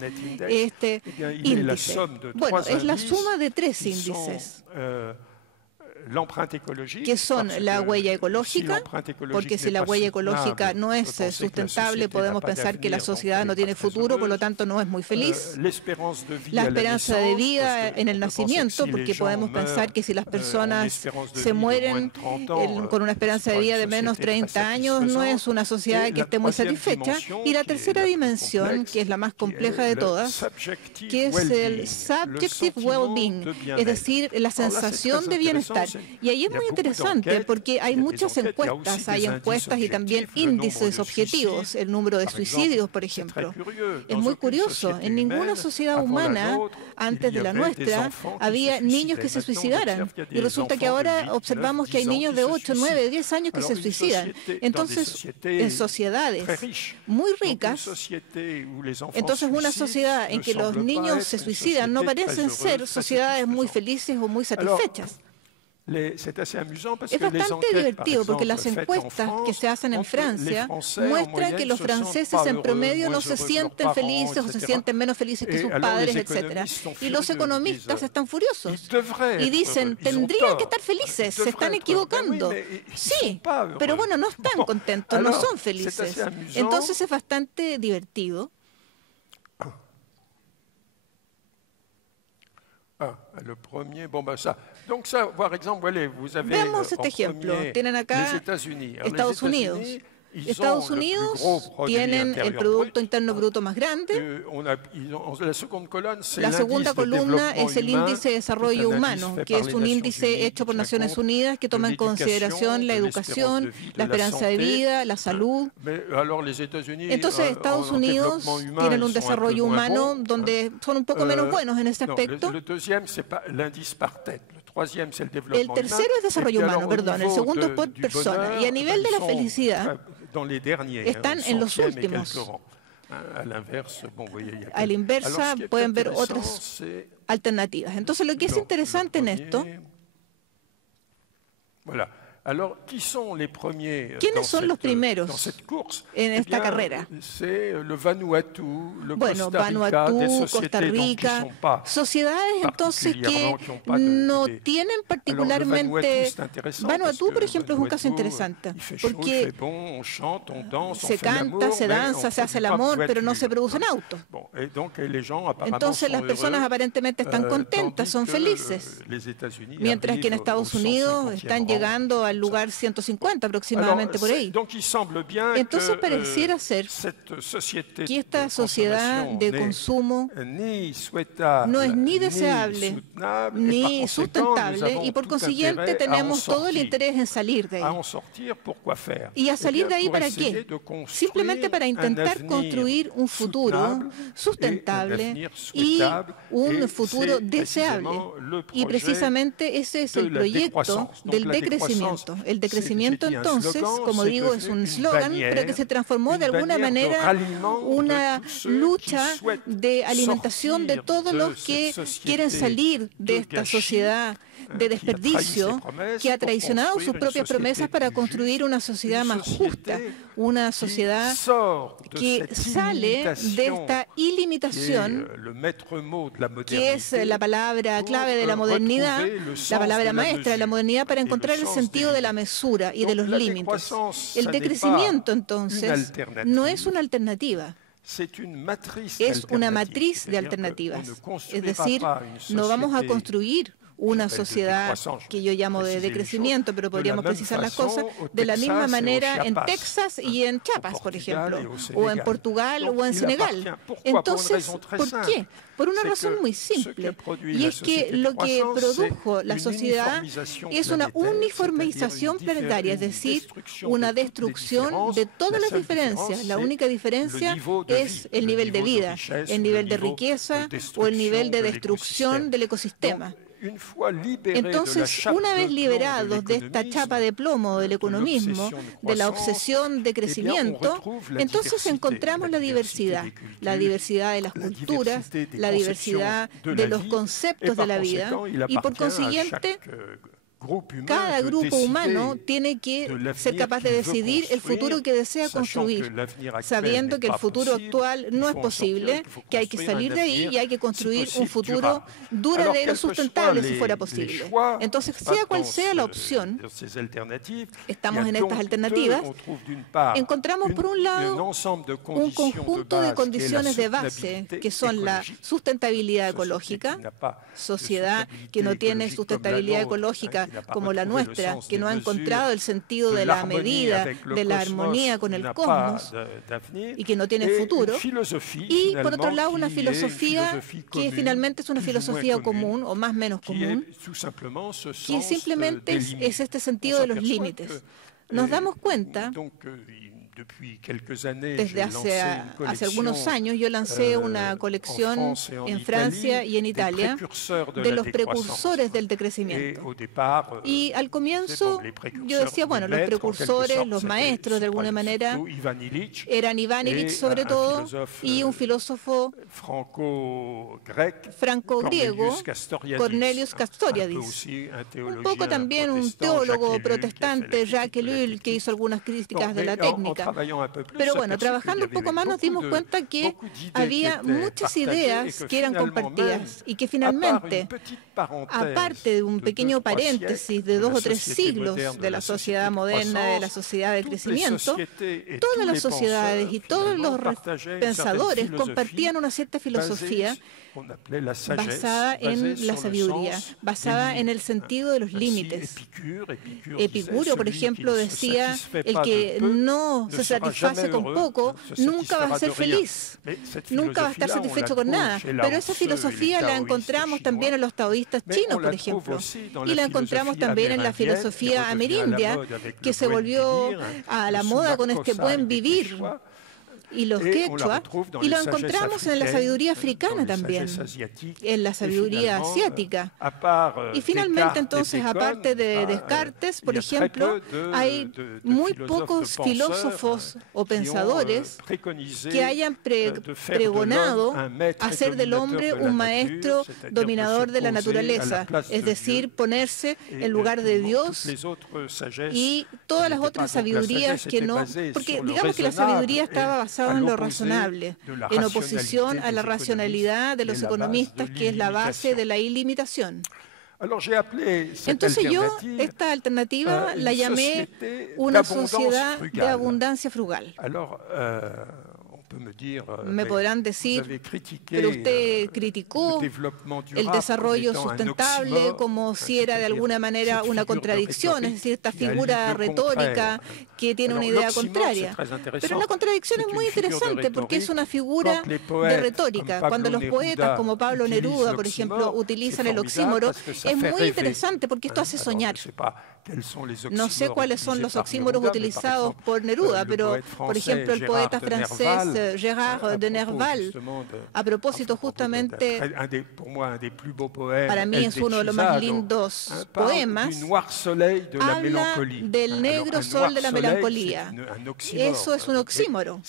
este índice? Bueno, es la suma de tres índices, que son la huella ecológica, porque si la huella ecológica no es sustentable, podemos pensar que la sociedad no tiene futuro, por lo tanto no es muy feliz. La esperanza de vida en el nacimiento, porque podemos pensar que si las personas se mueren con una esperanza de vida de menos 30 años, no es una sociedad que esté muy satisfecha. Y la tercera dimensión, que es la más compleja de todas, que es el subjective well-being, es decir, la sensación de bienestar. Y ahí es muy interesante porque hay muchas encuestas, hay encuestas y también índices objetivos, el número de suicidios, por ejemplo. Es muy curioso, en ninguna sociedad humana antes de la nuestra había niños que se suicidaran y resulta que ahora observamos que hay niños de 8, 9, 10 años que se suicidan. Entonces, en sociedades muy ricas, entonces una sociedad en que los niños se suicidan no parecen ser sociedades muy felices o muy satisfechas. Es bastante divertido porque las encuestas que se hacen en Francia muestran que los franceses en promedio no se sienten felices o se sienten menos felices que sus padres, etc. Y los economistas están furiosos y dicen, tendrían que estar felices, se están equivocando. Sí, pero bueno, no están contentos, no son felices. Entonces es bastante divertido. Veamos este ejemplo. Tienen acá Estados Unidos. Estados Unidos tienen el Producto Interno Bruto más grande. La segunda columna es el Índice de Desarrollo Humano, que es un índice hecho por Naciones Unidas que toma en consideración la educación, la esperanza de vida, la salud. Entonces, Estados Unidos tienen un desarrollo humano donde son un poco menos buenos en ese aspecto. El tercero es desarrollo humano, perdón, el segundo es por persona. Y a nivel de la felicidad, están en los últimos. A la inversa, pueden ver otras alternativas. Entonces, lo que es interesante en esto, ¿quiénes son los primeros en esta carrera? Bueno, Vanuatu, Costa Rica, sociedades entonces que no tienen particularmente... Vanuatu, por ejemplo, es un caso interesante, porque se canta, se danza, se hace el amor, pero no se producen autos. Entonces las personas aparentemente están contentas, son felices, mientras que en Estados Unidos están llegando al lugar 150 aproximadamente por ahí. Entonces pareciera ser que esta sociedad de consumo no es ni deseable ni sustentable y por consiguiente tenemos todo el interés en salir de ahí. ¿Y a salir de ahí para qué? Simplemente para intentar construir un futuro sustentable y un futuro deseable. Y precisamente ese es el proyecto del decrecimiento. El decrecimiento, entonces, como digo, es un eslogan, pero que se transformó de alguna manera una lucha de alimentación de todos los que quieren salir de esta sociedad de desperdicio que ha traicionado sus propias promesas para construir una sociedad más justa, una sociedad que sale de esta ilimitación, que es la palabra clave de la modernidad, la palabra maestra de la modernidad para encontrar el sentido de la mesura y de los límites. El decrecimiento, entonces, no es una alternativa. Es una matriz de alternativas. Es decir, no vamos a construir una sociedad que yo llamo de decrecimiento, pero podríamos precisar las cosas de la misma manera en Texas y en Chiapas, por ejemplo, o en Portugal o en Senegal. Entonces, ¿por qué? Por una razón muy simple, y es que lo que produjo la sociedad es una uniformización planetaria, es decir, una destrucción de todas las diferencias. La única diferencia es el nivel de vida, el nivel de riqueza o el nivel de destrucción del ecosistema. Entonces, una vez liberados de esta chapa de plomo del economismo, de la obsesión de crecimiento, entonces encontramos la diversidad de las culturas, la diversidad de los conceptos de la vida, y por consiguiente, cada grupo humano tiene que ser capaz de decidir el futuro que desea construir, sabiendo que el futuro actual no es posible, que hay que salir de ahí y hay que construir un futuro duradero, sustentable, si fuera posible. Entonces, sea cual sea la opción, estamos en estas alternativas, encontramos por un lado un conjunto de condiciones de base, que son la sustentabilidad ecológica, sociedad que no tiene sustentabilidad ecológica como la nuestra, que no ha encontrado el sentido de la medida, de la armonía con el cosmos y que no tiene futuro. Y por otro lado, una filosofía que finalmente es una filosofía común o más o menos común, que simplemente es este sentido de los límites. Nos damos cuenta. Desde hace algunos años yo lancé una colección en Francia y en Italia de los precursores del decrecimiento. Y al comienzo yo decía, bueno, los precursores, los maestros de alguna manera, eran Iván Illich sobre todo y un filósofo franco-griego, Cornelius Castoriadis. Un poco también un teólogo protestante, Jacques Ellul, que hizo algunas críticas de la técnica. Pero bueno, trabajando un poco más nos dimos cuenta que había muchas ideas que eran compartidas y que finalmente, aparte de un pequeño paréntesis de 2 o 3 siglos de la sociedad moderna, de la sociedad de crecimiento, todas las sociedades y todos los pensadores compartían una cierta filosofía basada en la sabiduría, basada en el sentido de los límites. Epicuro, por ejemplo, decía, el que no se satisface con poco, nunca va a ser feliz, nunca va a estar satisfecho con nada. Pero esa filosofía la encontramos también en los taoístas chinos, por ejemplo, y la encontramos también en la filosofía amerindia, que se volvió a la moda con este buen vivir, y los quechua, y lo encontramos en la sabiduría africana también, en la sabiduría asiática. Y finalmente, entonces, aparte de Descartes, por ejemplo, hay muy pocos filósofos o pensadores que hayan pregonado hacer del hombre un maestro dominador de la naturaleza, es decir, ponerse en lugar de Dios y todas las otras sabidurías que no, porque digamos que la sabiduría estaba basada en lo razonable, en oposición a la racionalidad de los economistas, que es la base de la ilimitación. Entonces yo esta alternativa la llamé una sociedad de abundancia frugal. Me podrán decir, pero usted criticó el desarrollo sustentable como si era de alguna manera una contradicción, es decir, esta figura retórica que tiene una idea contraria. Pero la contradicción es muy interesante porque es una figura de retórica. Cuando los poetas como Pablo Neruda, por ejemplo, utilizan el oxímoro, es muy interesante porque esto hace soñar. No sé cuáles son los oxímoros utilizados por Neruda, pero, por ejemplo, el poeta francés Gérard de Nerval, a propósito justamente, para mí es uno de los más lindos poemas, habla del negro sol de la melancolía. Eso es un oxímoro.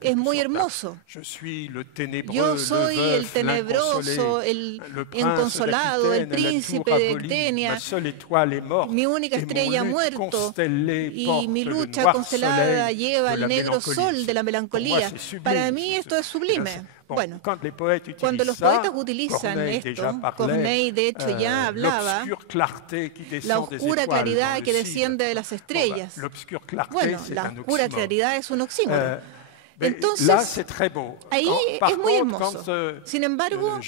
Es muy hermoso. Yo soy el tenebroso, el inconsolado, el príncipe de Etenia. Mi única estrella ha muerto y mi lucha constelada lleva el negro sol de la melancolía. Para mí esto es sublime. Bueno, cuando los poetas utilizan esto, Corneille de hecho ya hablaba la oscura claridad que desciende de las estrellas. Bueno, la oscura claridad es un oxímoro. Entonces, ahí es muy hermoso. Sin embargo,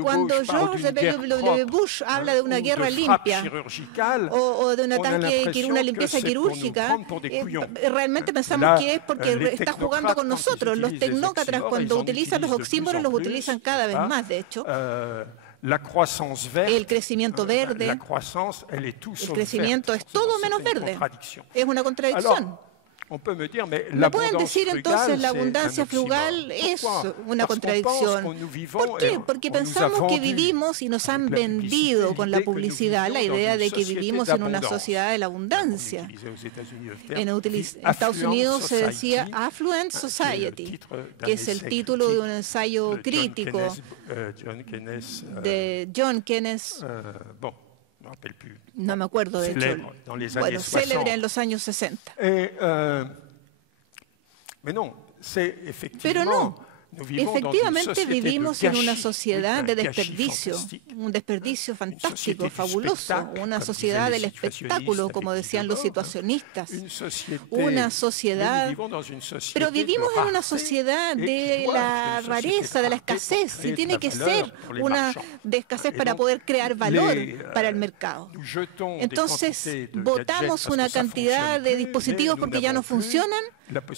cuando George W. Bush habla de una guerra limpia o de un ataque, una limpieza quirúrgica, realmente pensamos que es porque está jugando con nosotros. Los tecnócratas, cuando utilizan los oxímoros, los utilizan cada vez más, de hecho. El crecimiento verde, el crecimiento es todo menos verde. Es una contradicción. Me pueden decir entonces la abundancia frugal es una contradicción. ¿Por qué? Porque pensamos que vivimos y nos han vendido con la publicidad la idea de que vivimos en una sociedad de la abundancia. En Estados Unidos se decía Affluent Society, que es el título de un ensayo crítico de John Keynes. No me acuerdo, de hecho. Bueno, célebre en los años 60. Pero no. Efectivamente vivimos en una sociedad de desperdicio, un desperdicio fantástico, fabuloso, una sociedad del espectáculo, como decían los situacionistas, una sociedad, pero vivimos en una sociedad de la rareza, de la escasez, y tiene que ser una de escasez para poder crear valor para el mercado. Entonces, botamos una cantidad de dispositivos porque ya no funcionan,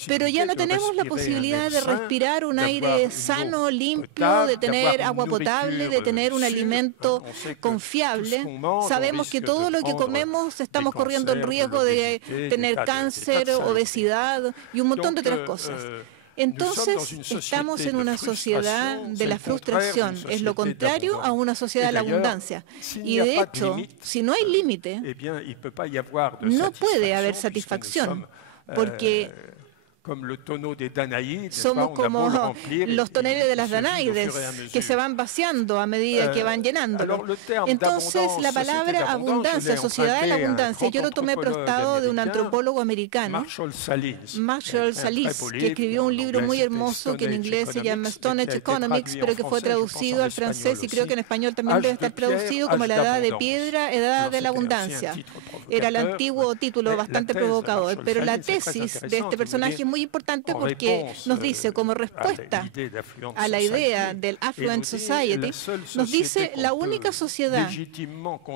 pero ya no tenemos la posibilidad de respirar un aire sano, limpio, de tener agua potable, de tener un alimento confiable. Sabemos que todo lo que comemos estamos corriendo el riesgo de tener cáncer, obesidad y un montón de otras cosas. Entonces, estamos en una sociedad de la frustración. Es lo contrario a una sociedad de la abundancia. Y de hecho, si no hay límite, no puede haber satisfacción, porque somos como los toneles de las Danaides, que se van vaciando a medida que van llenándolo. Entonces, la palabra abundancia, sociedad de la abundancia, yo lo tomé prestado de un antropólogo americano, Marshall Salis, que escribió un libro muy hermoso que en inglés se llama Stone Age Economics, pero que fue traducido al francés y creo que en español también debe estar traducido como la edad de piedra, edad de la abundancia. Era el antiguo título bastante provocador, pero la tesis de este personaje es muy importante porque nos dice, como respuesta a la idea del Affluent Society, nos dice la única sociedad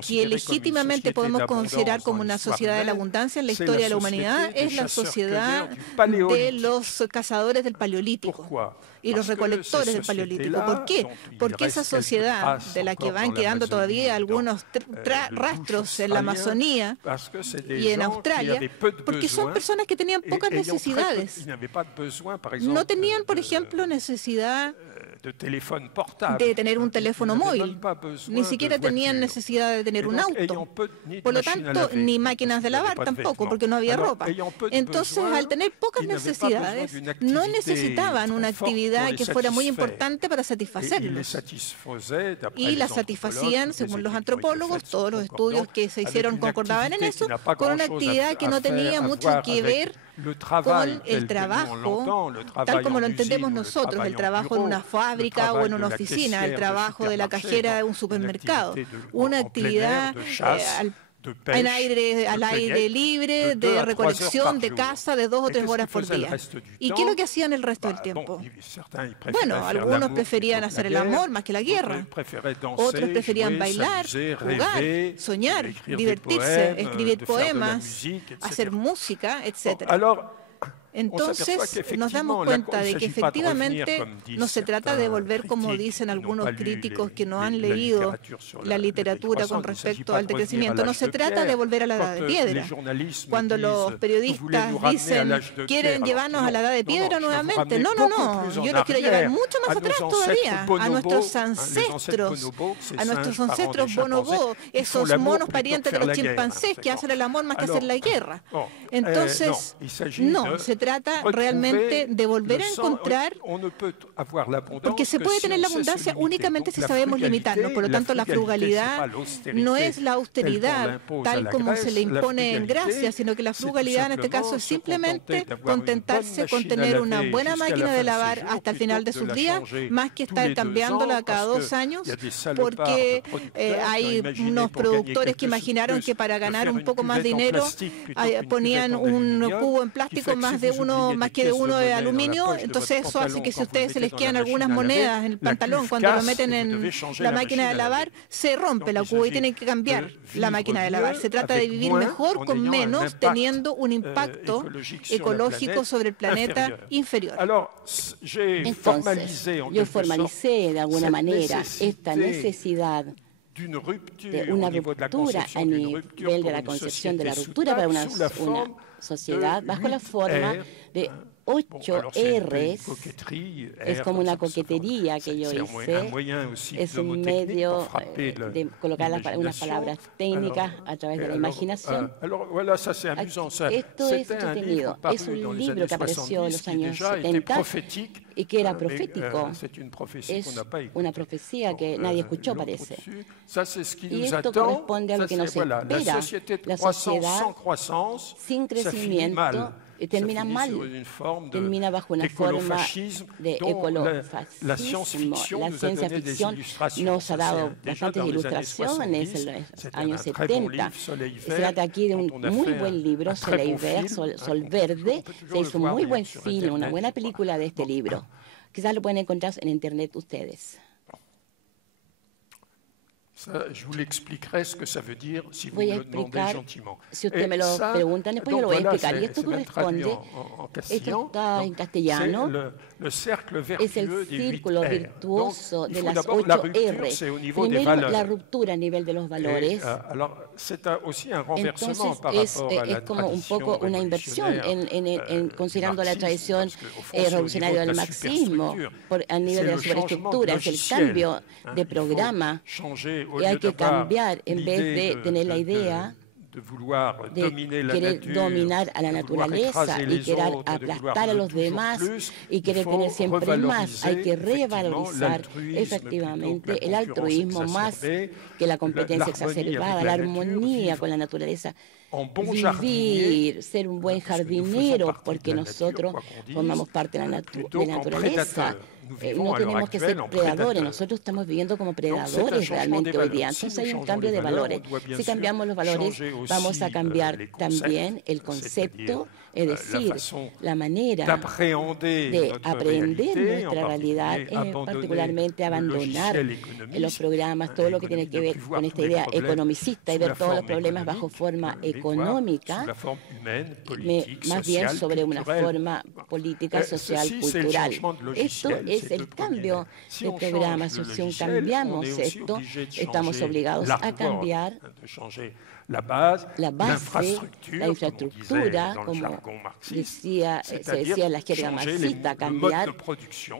que legítimamente podemos considerar como una sociedad de la abundancia en la historia de la humanidad es la sociedad de los cazadores del Paleolítico y los recolectores del Paleolítico. ¿Por qué? Porque esa sociedad de la que van quedando todavía algunos rastros en la Amazonía y en Australia, porque son personas que tenían pocas necesidades. No tenían, por ejemplo, necesidad de tener un teléfono móvil, ni siquiera tenían necesidad de tener un auto, por lo tanto, ni máquinas de lavar tampoco, porque no había ropa. Entonces, al tener pocas necesidades, no necesitaban una actividad que fuera muy importante para satisfacerlos. Y la satisfacían, según los antropólogos, todos los estudios que se hicieron concordaban en eso, con una actividad que no tenía mucho que ver con el trabajo, tal como lo entendemos nosotros, el trabajo en una fábrica o en una oficina, el trabajo de la cajera de un supermercado, una actividad al aire libre, de recolección, de caza, de 2 o 3 horas por día. ¿Y qué es lo que hacían el resto del tiempo? Bueno, algunos preferían hacer el amor más que la guerra. Otros preferían bailar, jugar, soñar, divertirse, escribir poemas, hacer música, etc. Entonces nos damos cuenta de que efectivamente no se trata de volver, como dicen algunos críticos que no han leído la literatura con respecto al decrecimiento, no se trata de volver a la edad de piedra. Cuando los periodistas dicen, ¿quieren llevarnos a la edad de piedra nuevamente? No, no, no, yo los quiero llevar mucho más atrás todavía, a nuestros ancestros bonobos, esos monos parientes de los chimpancés que hacen el amor más que hacer la guerra. Entonces, no, se trata realmente de volver a encontrar, porque se puede tener la abundancia únicamente si sabemos limitarnos. Por lo tanto, la frugalidad no es la austeridad tal como se le impone en gracia, sino que la frugalidad en este caso es simplemente contentarse con tener una buena máquina de lavar hasta el final de sus días, más que estar cambiándola cada 2 años, porque hay unos productores que imaginaron que para ganar un poco más de dinero ponían un cubo en plástico más que de uno de aluminio, entonces eso hace que si a ustedes se les quedan algunas monedas en el pantalón cuando lo meten en la máquina de lavar, se rompe la cuba y tienen que cambiar la máquina de lavar. Se trata de vivir mejor con menos, teniendo un impacto ecológico sobre el planeta inferior. Entonces, yo formalicé de alguna manera esta necesidad de una ruptura a nivel de la concepción de la ruptura para una sociedad bajo la forma de 8 R's. Es como una coquetería que yo hice. Es un medio de colocar unas palabras técnicas a través de la imaginación. Esto es entretenido. Es un libro que apareció en los años 70 y que era profético. Es una profecía que nadie escuchó, parece. Y esto corresponde a lo que nos espera. La sociedad sin crecimiento termina mal, termina bajo una forma de ecolofascismo. La ciencia ficción nos ha dado bastantes ilustraciones en los años 70. Se trata aquí de un muy buen libro, Soleil Vert, Sol Verde. Se hizo un muy buen film, una buena película de este libro. Quizás lo pueden encontrar en internet ustedes. Voy a explicar, si usted me lo pregunta, después yo lo voy a explicar. Y esto corresponde, esto está en castellano, es el círculo virtuoso de las 8 R. Primero, la ruptura a nivel de los valores. Entonces, es como un poco una inversión considerando la tradición revolucionaria del marxismo a nivel de la superestructura. Es el cambio de programa. Y hay que cambiar en vez de tener la idea de querer dominar a la naturaleza y querer aplastar a los demás y querer tener siempre más. Hay que revalorizar efectivamente el altruismo más que la competencia exacerbada, la armonía con la naturaleza. Vivir, ser un buen jardinero, porque nosotros formamos parte de la naturaleza. No tenemos que ser predadores, nosotros estamos viviendo como predadores realmente hoy día. Entonces hay un cambio de valores. Si cambiamos los valores, vamos a cambiar también el concepto, es decir, la manera de aprender nuestra realidad, particularmente abandonar los programas, todo lo que tiene que ver con esta idea economicista y ver todos los problemas bajo forma económica, más bien sobre una forma política, social, cultural. Esto es el cambio de programa. Si cambiamos esto, estamos obligados a cambiar la base, la infraestructura, como se decía en la jerga marxista, cambiar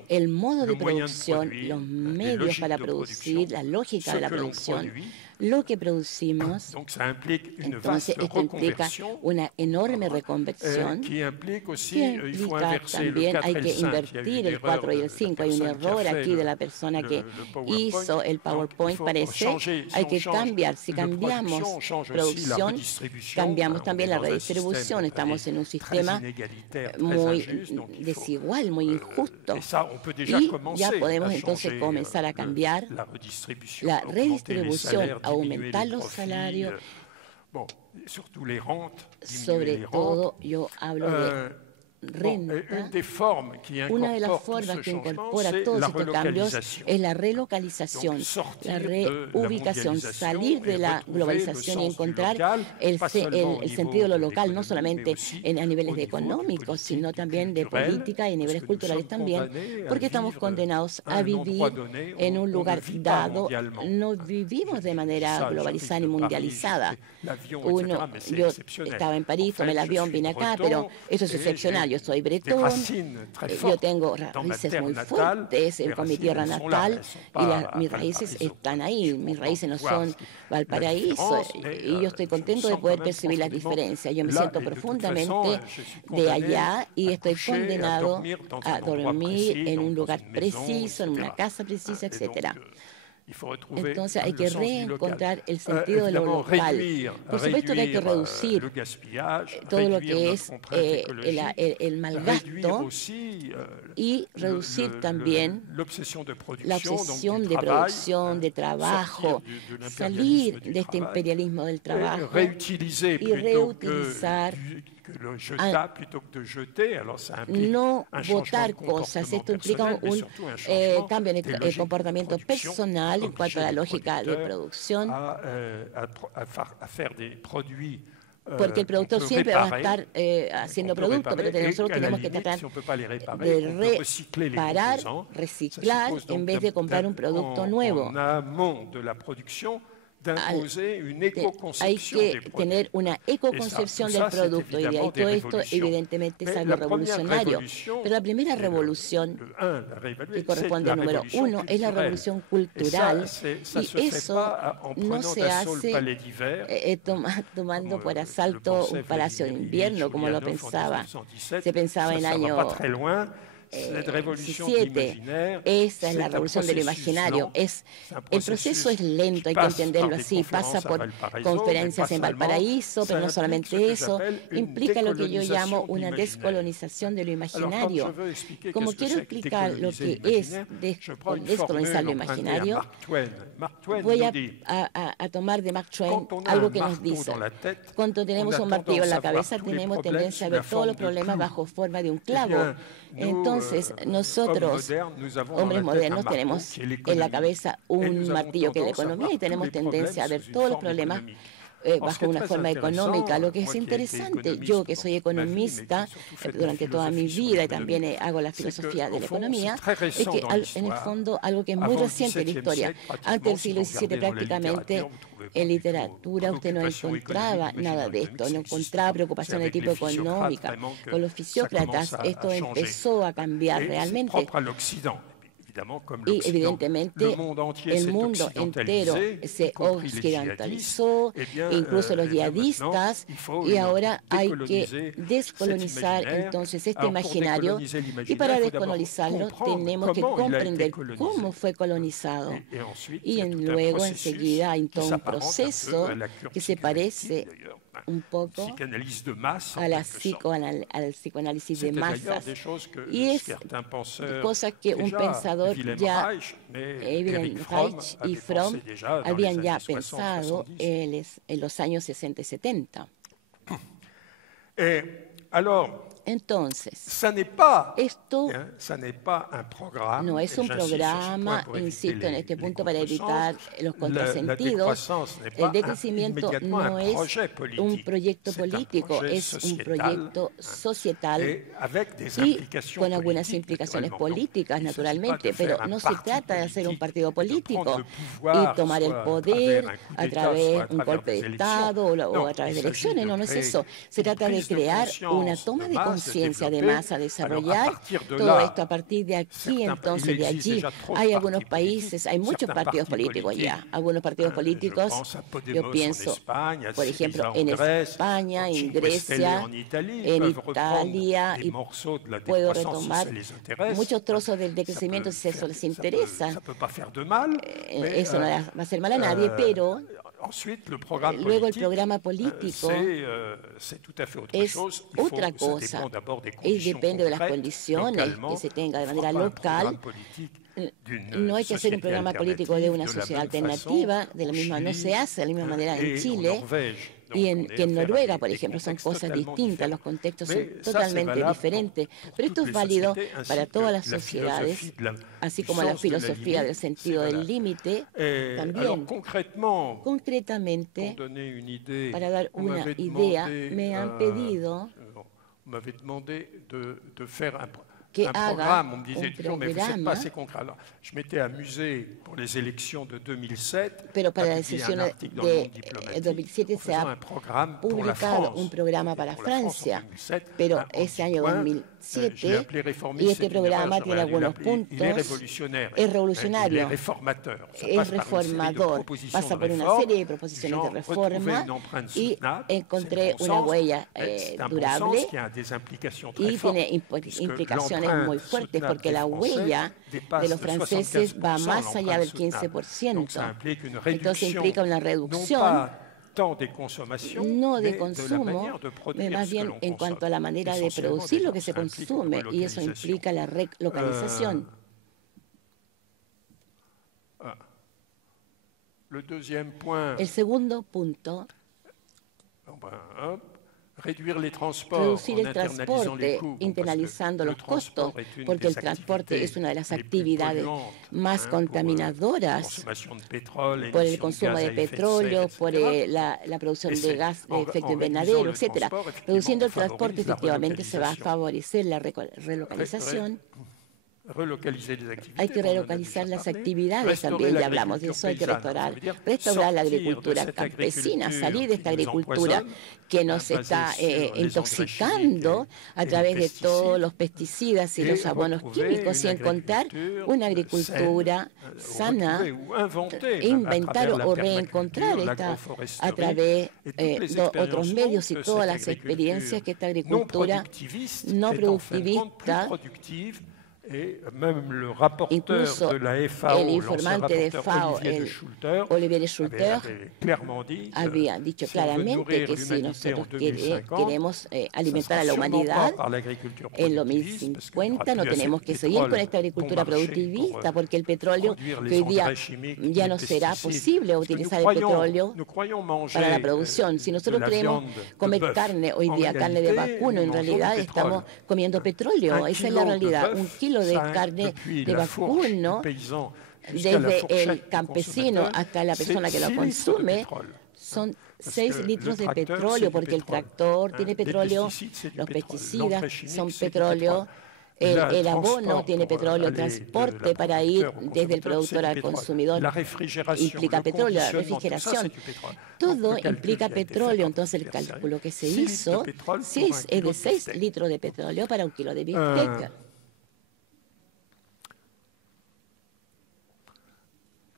el modo de producción, los medios para producir, la lógica de la producción, lo que producimos. Entonces, esto implica una enorme reconversión, que implica también hay que invertir el 4 y el 5. Hay un error aquí de la persona que hizo el PowerPoint, parece. Hay que cambiar. Si cambiamos producción, cambiamos también la redistribución. Estamos en un sistema muy desigual, muy injusto. Y ya podemos entonces comenzar a cambiar la redistribución, aumentar los salarios. Sobre todo, yo hablo de renta. Una de las formas que incorpora todos estos cambios es la relocalización, la reubicación, salir de la globalización y encontrar el sentido de lo local, no solamente a niveles económicos, sino también de política y a niveles culturales también, porque estamos condenados a vivir en un lugar dado. No vivimos de manera globalizada ni mundializada. Yo estaba en París, tomé el avión, vine acá, pero eso es excepcional. Yo soy bretón, yo tengo raíces muy fuertes con mi tierra natal y mis raíces están ahí. Mis raíces no son Valparaíso y yo estoy contento de poder percibir las diferencias. Yo me siento profundamente de allá y estoy condenado a dormir en un lugar preciso, en una casa precisa, etcétera. Entonces hay que reencontrar el sentido de lo local. Por supuesto que hay que reducir todo lo que es el malgasto y reducir también la obsesión de producción, de trabajo, salir de este imperialismo del trabajo y reutilizar. No botar cosas. Esto implica un cambio en el comportamiento personal en cuanto a la lógica de producción, porque el productor siempre va a estar haciendo producto, pero nosotros tenemos que tratar de reparar, reciclar, en vez de comprar un producto nuevo. hay que tener una ecoconcepción del producto y todo esto evidentemente es algo revolucionario. Pero la primera revolución, que corresponde al número 1, es la revolución cultural y eso no se hace tomando por asalto un palacio de invierno como lo pensaba. Se pensaba en el año 17. Esa es la revolución del imaginario. El proceso es lento, hay que entenderlo así. Pasa por conferencias en Valparaíso, pero no solamente eso. Implica lo que yo llamo una descolonización de lo imaginario. Como quiero explicar lo que es descolonizar lo imaginario, voy a tomar de Mark Twain algo que nos dice. Cuando tenemos un martillo en la cabeza, tenemos tendencia a ver todos los problemas bajo forma de un clavo. Entonces, nosotros, hombres modernos, tenemos en la cabeza un martillo que es la economía y tenemos tendencia a ver todos los problemas bajo una forma económica. Lo que es interesante, yo que soy economista durante toda mi vida y también hago la filosofía de la economía, es que en el fondo algo que es muy reciente en la historia, antes del siglo XVII prácticamente en literatura usted no encontraba nada de esto, no encontraba preocupación de tipo económica. Con los fisiócratas esto empezó a cambiar realmente. Y evidentemente el mundo entero se occidentalizó, incluso los yihadistas, y ahora hay que descolonizar entonces este imaginario, y para descolonizarlo tenemos que comprender cómo fue colonizado. Y luego enseguida hay todo un proceso que se parece un poco al psicoanálisis de masas. Y es cosas que un pensador ya, Reich y Fromm, habían ya pensado en los años 60 y 70. Entonces, esto no es un programa, insisto en este punto, para evitar los contrasentidos. El decrecimiento no es un proyecto político, es un proyecto societal y con algunas implicaciones políticas, naturalmente, pero no se trata de hacer un partido político y tomar el poder a través de un golpe de Estado o a través de elecciones. No, no es eso. Se trata de crear una toma de conciencia de masa, desarrollar todo esto a partir de aquí, entonces de allí. Hay algunos países, hay muchos partidos políticos ya, algunos partidos políticos, yo pienso, por ejemplo, en España, en Grecia, en Italia, y puedo retomar muchos trozos del decrecimiento si eso les interesa. Eso no va a hacer mal a nadie, pero luego el programa político es otra cosa y depende de las condiciones que se tenga de manera local. No hay que hacer un programa político de una sociedad alternativa, no se hace de la misma manera en Chile y en Noruega, por ejemplo, son cosas distintas, los contextos son totalmente diferentes, pero esto es válido para todas las sociedades, así como la filosofía del sentido del límite también. Concretamente, para dar una idea, me han pedido que haga un programa, pero para las elecciones de 2007 se ha publicado un programa para Francia, pero ese año 2007, y este programa tiene algunos puntos, es revolucionario, es reformador, pasa por una serie de proposiciones de reforma y encontré una huella durable y tiene implicaciones muy fuertes porque la huella de los franceses va más allá del 15%. Entonces implica una reducción no de consumo, más bien en cuanto a la manera de producir lo que se consume, y eso implica la relocalización. El segundo punto, reducir el transporte internalizando los costos, porque el transporte es una de las actividades más contaminadoras por el consumo de petróleo, por la producción de gas de efecto invernadero, etcétera. Reduciendo el transporte efectivamente se va a favorecer la relocalización. Hay que relocalizar las actividades también, ya hablamos de eso, hay que restaurar la agricultura campesina, salir de esta agricultura que nos está intoxicando a través de todos los pesticidas y los abonos químicos y encontrar una agricultura sana, inventar o reencontrar esta a través de otros medios y todas las experiencias que esta agricultura no productivista, incluso el informante de FAO, Olivier Schulter, había dicho claramente que si nosotros queremos alimentar a la humanidad en los 2050 no tenemos que seguir con esta agricultura productivista porque el petróleo que hoy día ya no será posible utilizar el petróleo para la producción. Si nosotros queremos comer carne hoy día, carne de vacuno, en realidad estamos comiendo petróleo. Esa es la realidad. Un kilo de carne de vacuno, desde el campesino hasta la persona que lo consume, son 6 litros de petróleo, porque el tractor tiene petróleo, los pesticidas son petróleo, el abono tiene petróleo, el transporte para ir desde el productor al consumidor implica petróleo, la refrigeración, todo implica petróleo. Entonces el cálculo que se hizo es de 6 litros de petróleo para un kilo de bistec.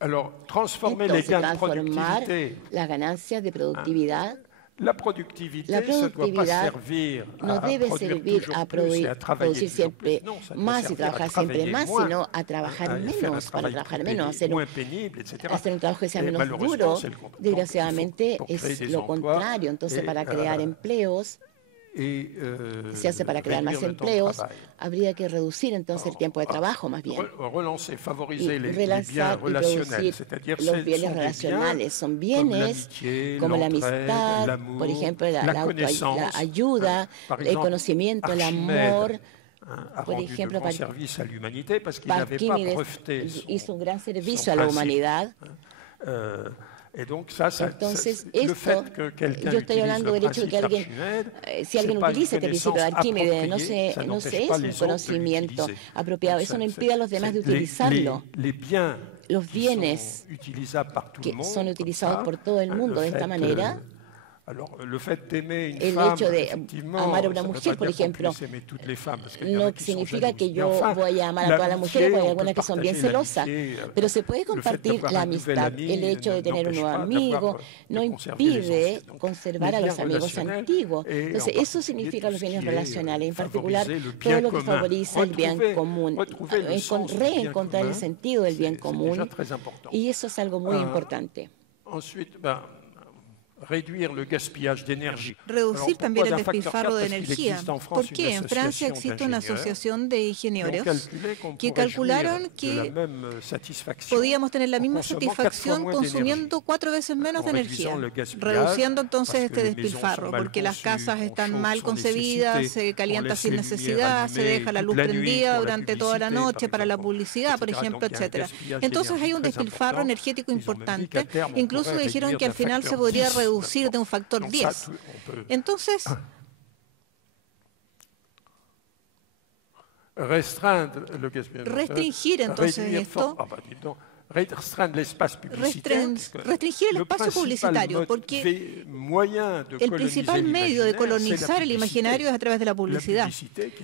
Entonces, transformar las ganancias de productividad. La productividad no debe servir a producir siempre más y trabajar siempre más, sino a trabajar menos, para trabajar menos, hacer un trabajo que sea menos duro. Desgraciadamente es lo contrario. Entonces, para crear empleos, se hace para crear más empleos, habría que reducir entonces el tiempo de trabajo más bien. Y relanzar y producir los bienes relacionales. Son bienes como la amistad, por ejemplo, la ayuda, el conocimiento, el amor. Por ejemplo, Parquímedes hizo un gran servicio a la humanidad. Entonces, esto, yo estoy hablando del hecho de que alguien, si alguien utiliza este principio de Arquímedes, no se es un conocimiento apropiado. Eso no impide a los demás de utilizarlo. Los bienes que son utilizados por todo el mundo de esta manera, el hecho de amar a una mujer, por ejemplo, no significa que yo voy a amar a todas las mujeres, porque hay algunas que son bien celosas, pero se puede compartir la amistad. El hecho de tener un nuevo amigo no impide conservar a los amigos antiguos. Entonces, eso significa los bienes relacionales, en particular todo lo que favoriza el bien común, reencontrar el sentido del bien común, y eso es algo muy importante. Reducir también el despilfarro de energía. ¿Por qué? En Francia existe una asociación de ingenieros que calcularon que podíamos tener la misma satisfacción consumiendo 4 veces menos de energía, reduciendo entonces este despilfarro, porque las casas están mal concebidas, se calienta sin necesidad, se deja la luz prendida durante toda la noche para la publicidad, por ejemplo, etcétera. Entonces hay un despilfarro energético importante. Incluso dijeron que al final se podría reducir de un factor 10. Entonces, restringir entonces esto, restringir el espacio publicitario, porque el principal medio de colonizar el imaginario es a través de la publicidad.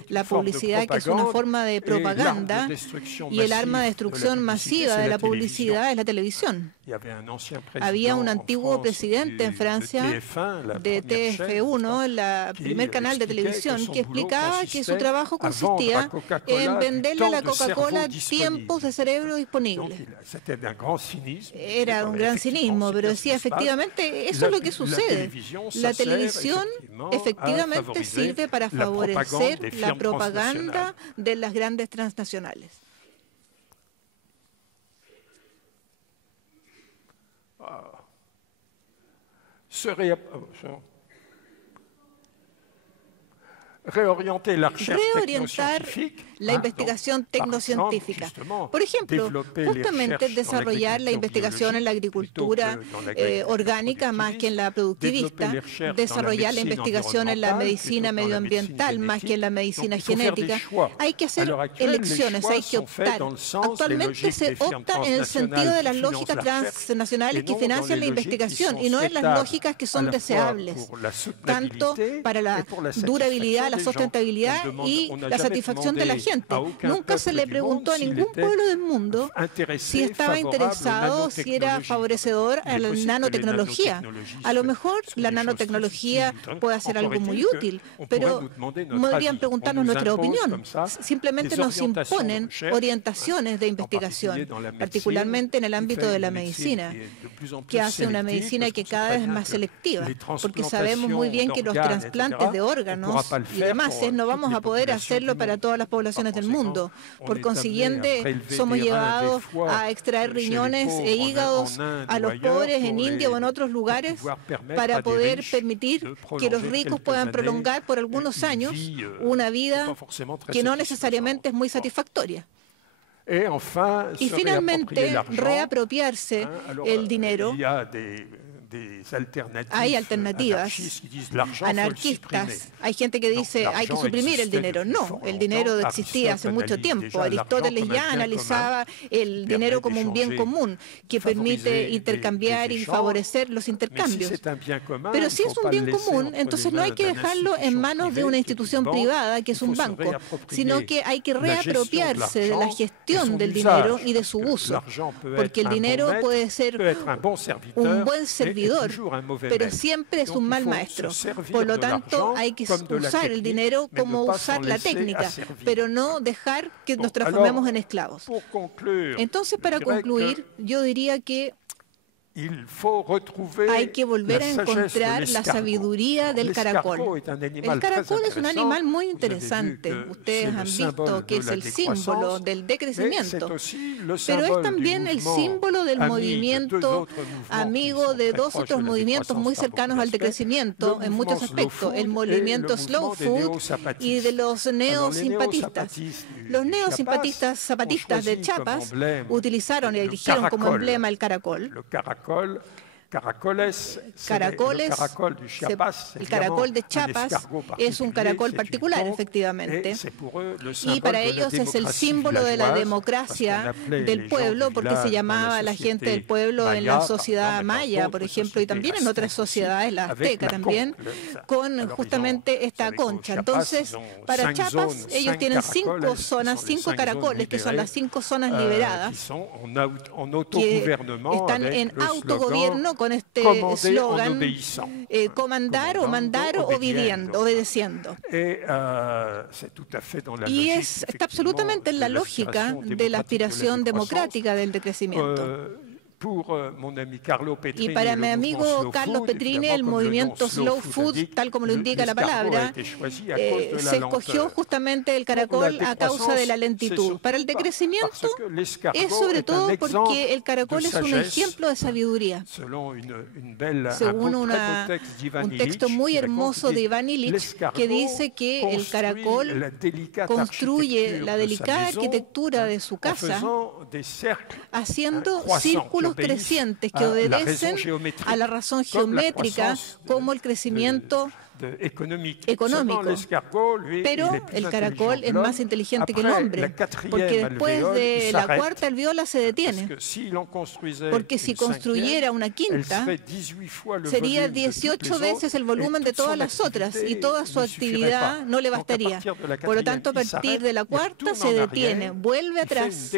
La publicidad, que es una forma de propaganda, y el arma de destrucción masiva de la publicidad es la televisión. Había un antiguo presidente en Francia de TF1, el primer canal de televisión, que explicaba que su trabajo consistía en venderle a la Coca-Cola tiempos de cerebro disponibles. Era un gran cinismo, pero decía, efectivamente, eso es lo que sucede. La televisión efectivamente sirve para favorecer la propaganda de las grandes transnacionales. reorientar la investigación tecnocientífica. Por ejemplo, justamente desarrollar la investigación en la agricultura orgánica más que en la productivista, desarrollar la investigación en la medicina medioambiental más que en la medicina genética. Hay que hacer elecciones, hay que optar. Actualmente se opta en el sentido de las lógicas transnacionales que financian la investigación y no en las lógicas que son deseables, tanto para la durabilidad, la sustentabilidad y la satisfacción de la gente. Nunca se le preguntó a ningún pueblo del mundo si estaba interesado, si era favorecedor a la nanotecnología. A lo mejor la nanotecnología puede hacer algo muy útil, pero no deberían preguntarnos nuestra opinión. Simplemente nos imponen orientaciones de investigación, particularmente en el ámbito de la medicina, que hace una medicina que cada vez es más selectiva, porque sabemos muy bien que los trasplantes de órganos y demás no vamos a poder hacerlo para todas las poblaciones del mundo. Por consiguiente, somos llevados a extraer riñones e hígados a los pobres en India o en otros lugares para poder permitir que los ricos puedan prolongar por algunos años una vida que no necesariamente es muy satisfactoria. Y finalmente, reapropiarse el dinero. Hay alternativas anarquistas. Hay gente que dice hay que suprimir el dinero. No, el dinero existía hace mucho tiempo. Aristóteles ya analizaba el dinero como un bien común que permite intercambiar y favorecer los intercambios. Pero si es un bien común, entonces no hay que dejarlo en manos de una institución privada que es un banco, sino que hay que reapropiarse de la gestión del dinero y de su uso, porque el dinero puede ser un buen servidor, pero siempre es un mal maestro. Por lo tanto, hay que usar el dinero como usar la técnica, pero no dejar que nos transformemos en esclavos. Entonces, para concluir, yo diría que hay que volver a encontrar la sabiduría del caracol. El caracol es un animal muy interesante. Ustedes han visto que es el símbolo del decrecimiento, pero es también el símbolo del movimiento amigo de dos otros movimientos muy cercanos al decrecimiento en muchos aspectos, el movimiento Slow Food y de los neosimpatistas. Los neosimpatistas zapatistas de Chiapas utilizaron y eligieron como emblema el caracol. Caracoles, el caracol de Chiapas es un caracol particular, efectivamente, y para ellos es el símbolo de la democracia del pueblo, porque se llamaba la gente del pueblo en la sociedad maya, por ejemplo, y también en otras sociedades, la azteca también, con justamente esta concha. Entonces, para Chiapas, ellos tienen 5 zonas, 5 caracoles, que son las 5 zonas liberadas, que están en autogobierno, con este eslogan, comandar o mandar obedeciendo. Y está absolutamente en la lógica de la aspiración democrática del decrecimiento. Y para mi amigo Carlos Petrini, el movimiento Slow Food, tal como lo indica la palabra, se escogió justamente el caracol a causa de la lentitud. Para el decrecimiento es sobre todo porque el caracol es un ejemplo de sabiduría. Según un texto muy hermoso de Iván Illich, que dice que el caracol construye la delicada arquitectura de su casa haciendo círculos crecientes que obedecen a la razón geométrica como el crecimiento económico. Pero el caracol es más inteligente que el hombre, porque después de la cuarta alveola se detiene. Porque si construyera una quinta, sería 18 veces el volumen de todas las otras y toda su actividad no le bastaría. Por lo tanto, a partir de la cuarta se detiene, vuelve atrás,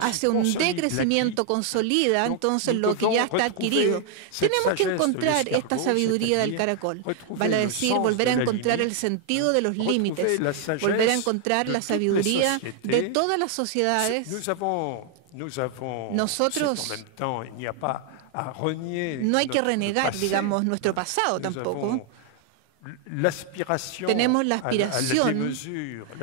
hace un decrecimiento, consolida entonces lo que ya está adquirido. Tenemos que encontrar esta sabiduría del caracol. Vale decir, volver a encontrar el sentido de los límites, volver a encontrar la sabiduría de todas las sociedades. Nosotros no hay que renegar, digamos, nuestro pasado tampoco. tenemos la aspiración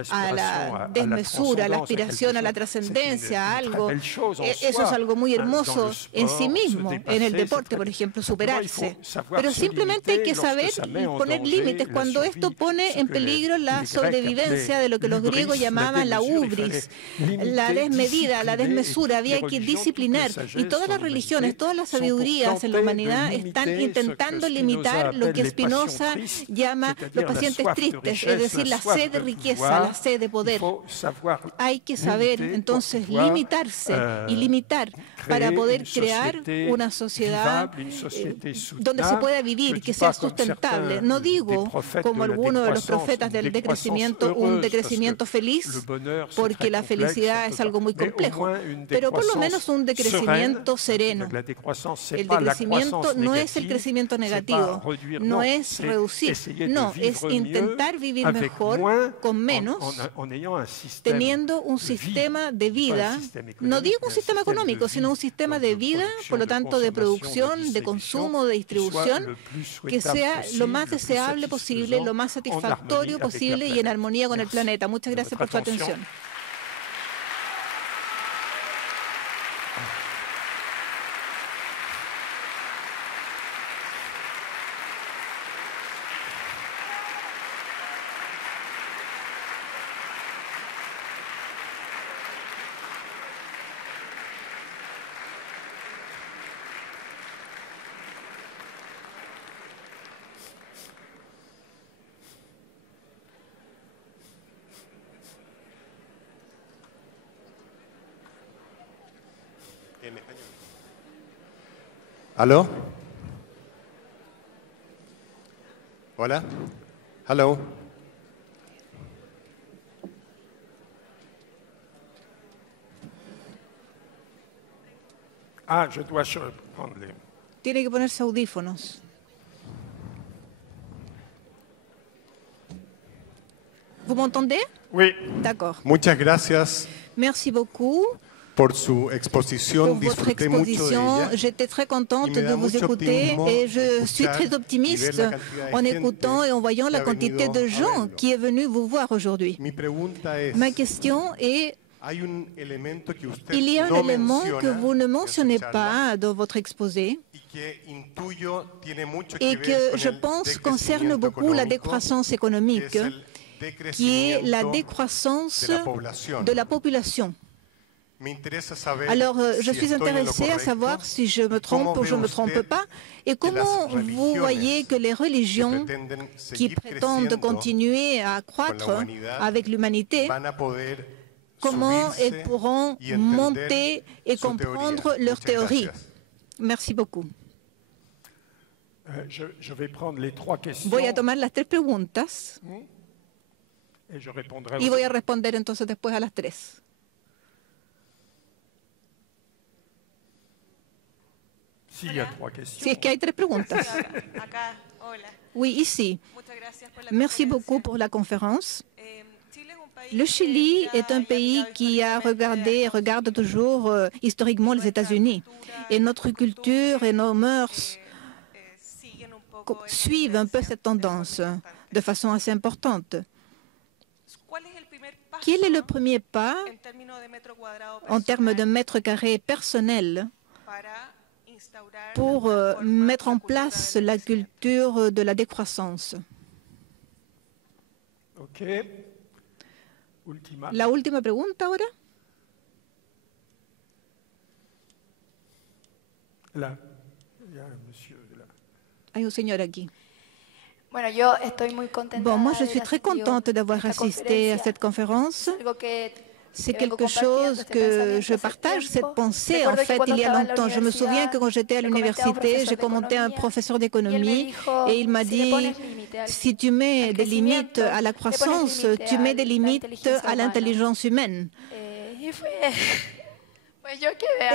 a la desmesura, la aspiración a la trascendencia, a algo. Eso es algo muy hermoso en sí mismo, en el deporte, por ejemplo, superarse. Pero simplemente hay que saber poner límites cuando esto pone en peligro la sobrevivencia de lo que los griegos llamaban la ubris, la desmedida, la desmesura. Había que disciplinar. Y todas las religiones, todas las sabidurías en la humanidad están intentando limitar lo que Spinoza llama los pacientes tristes, es decir, la sed de riqueza, la sed de poder. Hay que saber entonces limitarse y limitar para poder crear una sociedad donde se pueda vivir, que sea sustentable. No digo, como algunos de los profetas del decrecimiento, un decrecimiento feliz, porque la felicidad es algo muy complejo, pero por lo menos un decrecimiento sereno. El decrecimiento no es el crecimiento negativo, no es reducir, no, es intentar vivir mejor con menos, teniendo un sistema de vida, no digo un sistema económico, sino un sistema de vida, por lo tanto de producción, de consumo, de distribución, que sea lo más deseable posible, lo más satisfactorio posible y en armonía con el planeta. Muchas gracias por su atención. ¿Aló? ¿Hola? ¿Aló? Je dois prendre. Tiene que ponerse audífonos. ¿Vous m'entendez? Oui. D'accord. Muchas gracias. Merci beaucoup. Por su exposición, disfruté mucho de ella. J'étais très contente de vous écouter et je suis très optimiste en écoutant et en voyant la quantité de gens qui est venue vous voir aujourd'hui. Ma question est, il y a un élément que vous ne mentionnez pas dans votre exposé et que je pense concerne beaucoup la décroissance économique, qui est la décroissance de la population. Alors, je suis intéressée à savoir si je me trompe ou je ne me trompe pas, et comment vous voyez que les religions qui prétendent continuer à croître avec l'humanité, comment elles pourront monter et comprendre leurs théories. Merci beaucoup. Je vais prendre les 3 questions. Voy a tomar las 3 preguntas y voy a responder entonces después a las 3. Si es que hay 3 preguntas. Oui, ici. Merci beaucoup pour la conférence. Le Chili est un pays qui a regardé et regarde toujours historiquement les États-Unis. Et notre culture et nos mœurs suivent un peu cette tendance de façon assez importante. Quel est le premier pas en termes de mètres carrés personnels pour mettre en place la culture de la décroissance? La última pregunta ahora. Hay un señor aquí. Bueno, yo estoy muy contenta. Moi, je suis très contente d'avoir assisté à cette conférence. C'est quelque chose que je partage, cette pensée, en fait, il y a longtemps. Je me souviens que quand j'étais à l'université, j'ai commenté à un professeur d'économie et il m'a dit, si tu mets des limites à la croissance, tu mets des limites à l'intelligence humaine.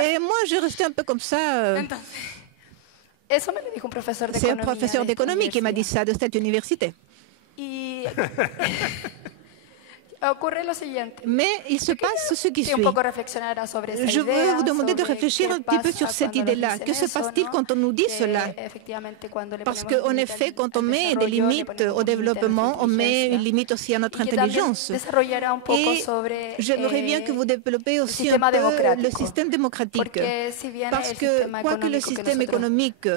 Et moi, j'ai resté un peu comme ça. C'est un professeur d'économie qui m'a dit ça de cette université. ocurre lo siguiente. Mais il se passe ce qui suit. Je veux vous demander de réfléchir un petit peu sur cette idée-là. Que se passe-t-il quand on nous dit cela? Parce qu'en effet, quand on met des limites au développement, on met une limite aussi à notre intelligence. Et j'aimerais bien que vous développiez aussi un peu le système démocratique. Parce que, quoique le système économique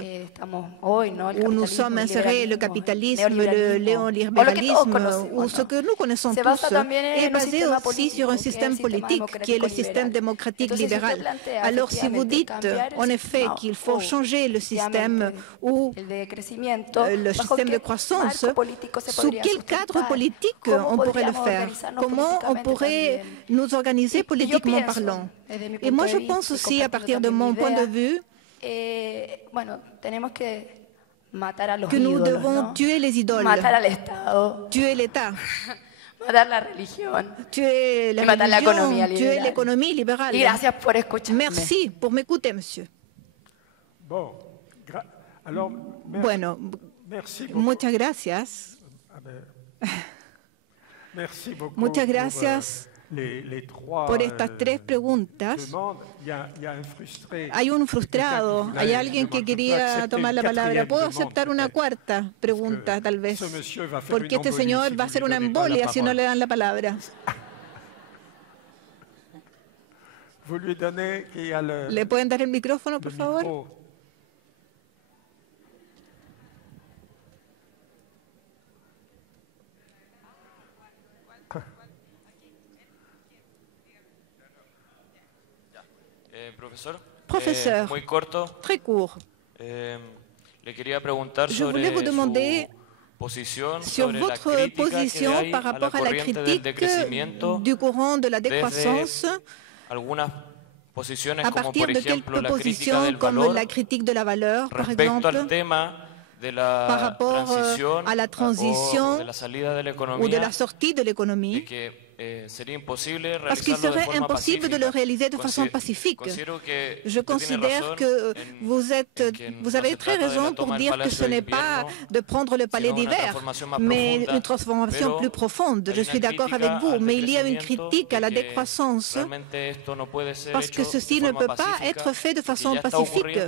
où nous sommes insérés, le capitalisme, le néolibéralisme, ou ce que nous connaissons tous, est basé aussi sur un système politique qui est le système démocratique libéral. Alors si vous dites en effet qu'il faut changer le système ou le système de croissance, sous quel cadre politique on pourrait le faire? Comment on pourrait nous organiser politiquement parlant? Et moi je pense aussi, à partir de mon point de vue, que nous devons tuer les idoles, tuer l'État, tuer la religion, tuer l'économie libérale. Merci pour m'écouter, monsieur. Bueno, muchas gracias. Muchas gracias por estas tres preguntas. Hay un frustrado, hay alguien que quería tomar la palabra. ¿Puedo aceptar una cuarta pregunta, tal vez? Porque este señor va a hacer una embolia si no le dan la palabra. ¿Le pueden dar el micrófono, por favor? Professeur, muy corto. Très court. Le quería preguntar Je voulais vous demander sur votre position par rapport à la critique du courant de la décroissance, à partir de quelques positions comme la critique de la valeur, par exemple, par rapport à la transition ou de la sortie de l'économie, parce qu'il serait impossible de le réaliser de façon pacifique. Je considère que vous avez très raison pour dire que ce n'est pas de prendre le palais d'hiver, mais une transformation plus profonde. Je suis d'accord avec vous, mais il y a une critique à la décroissance, parce que ceci ne peut pas être fait de façon pacifique.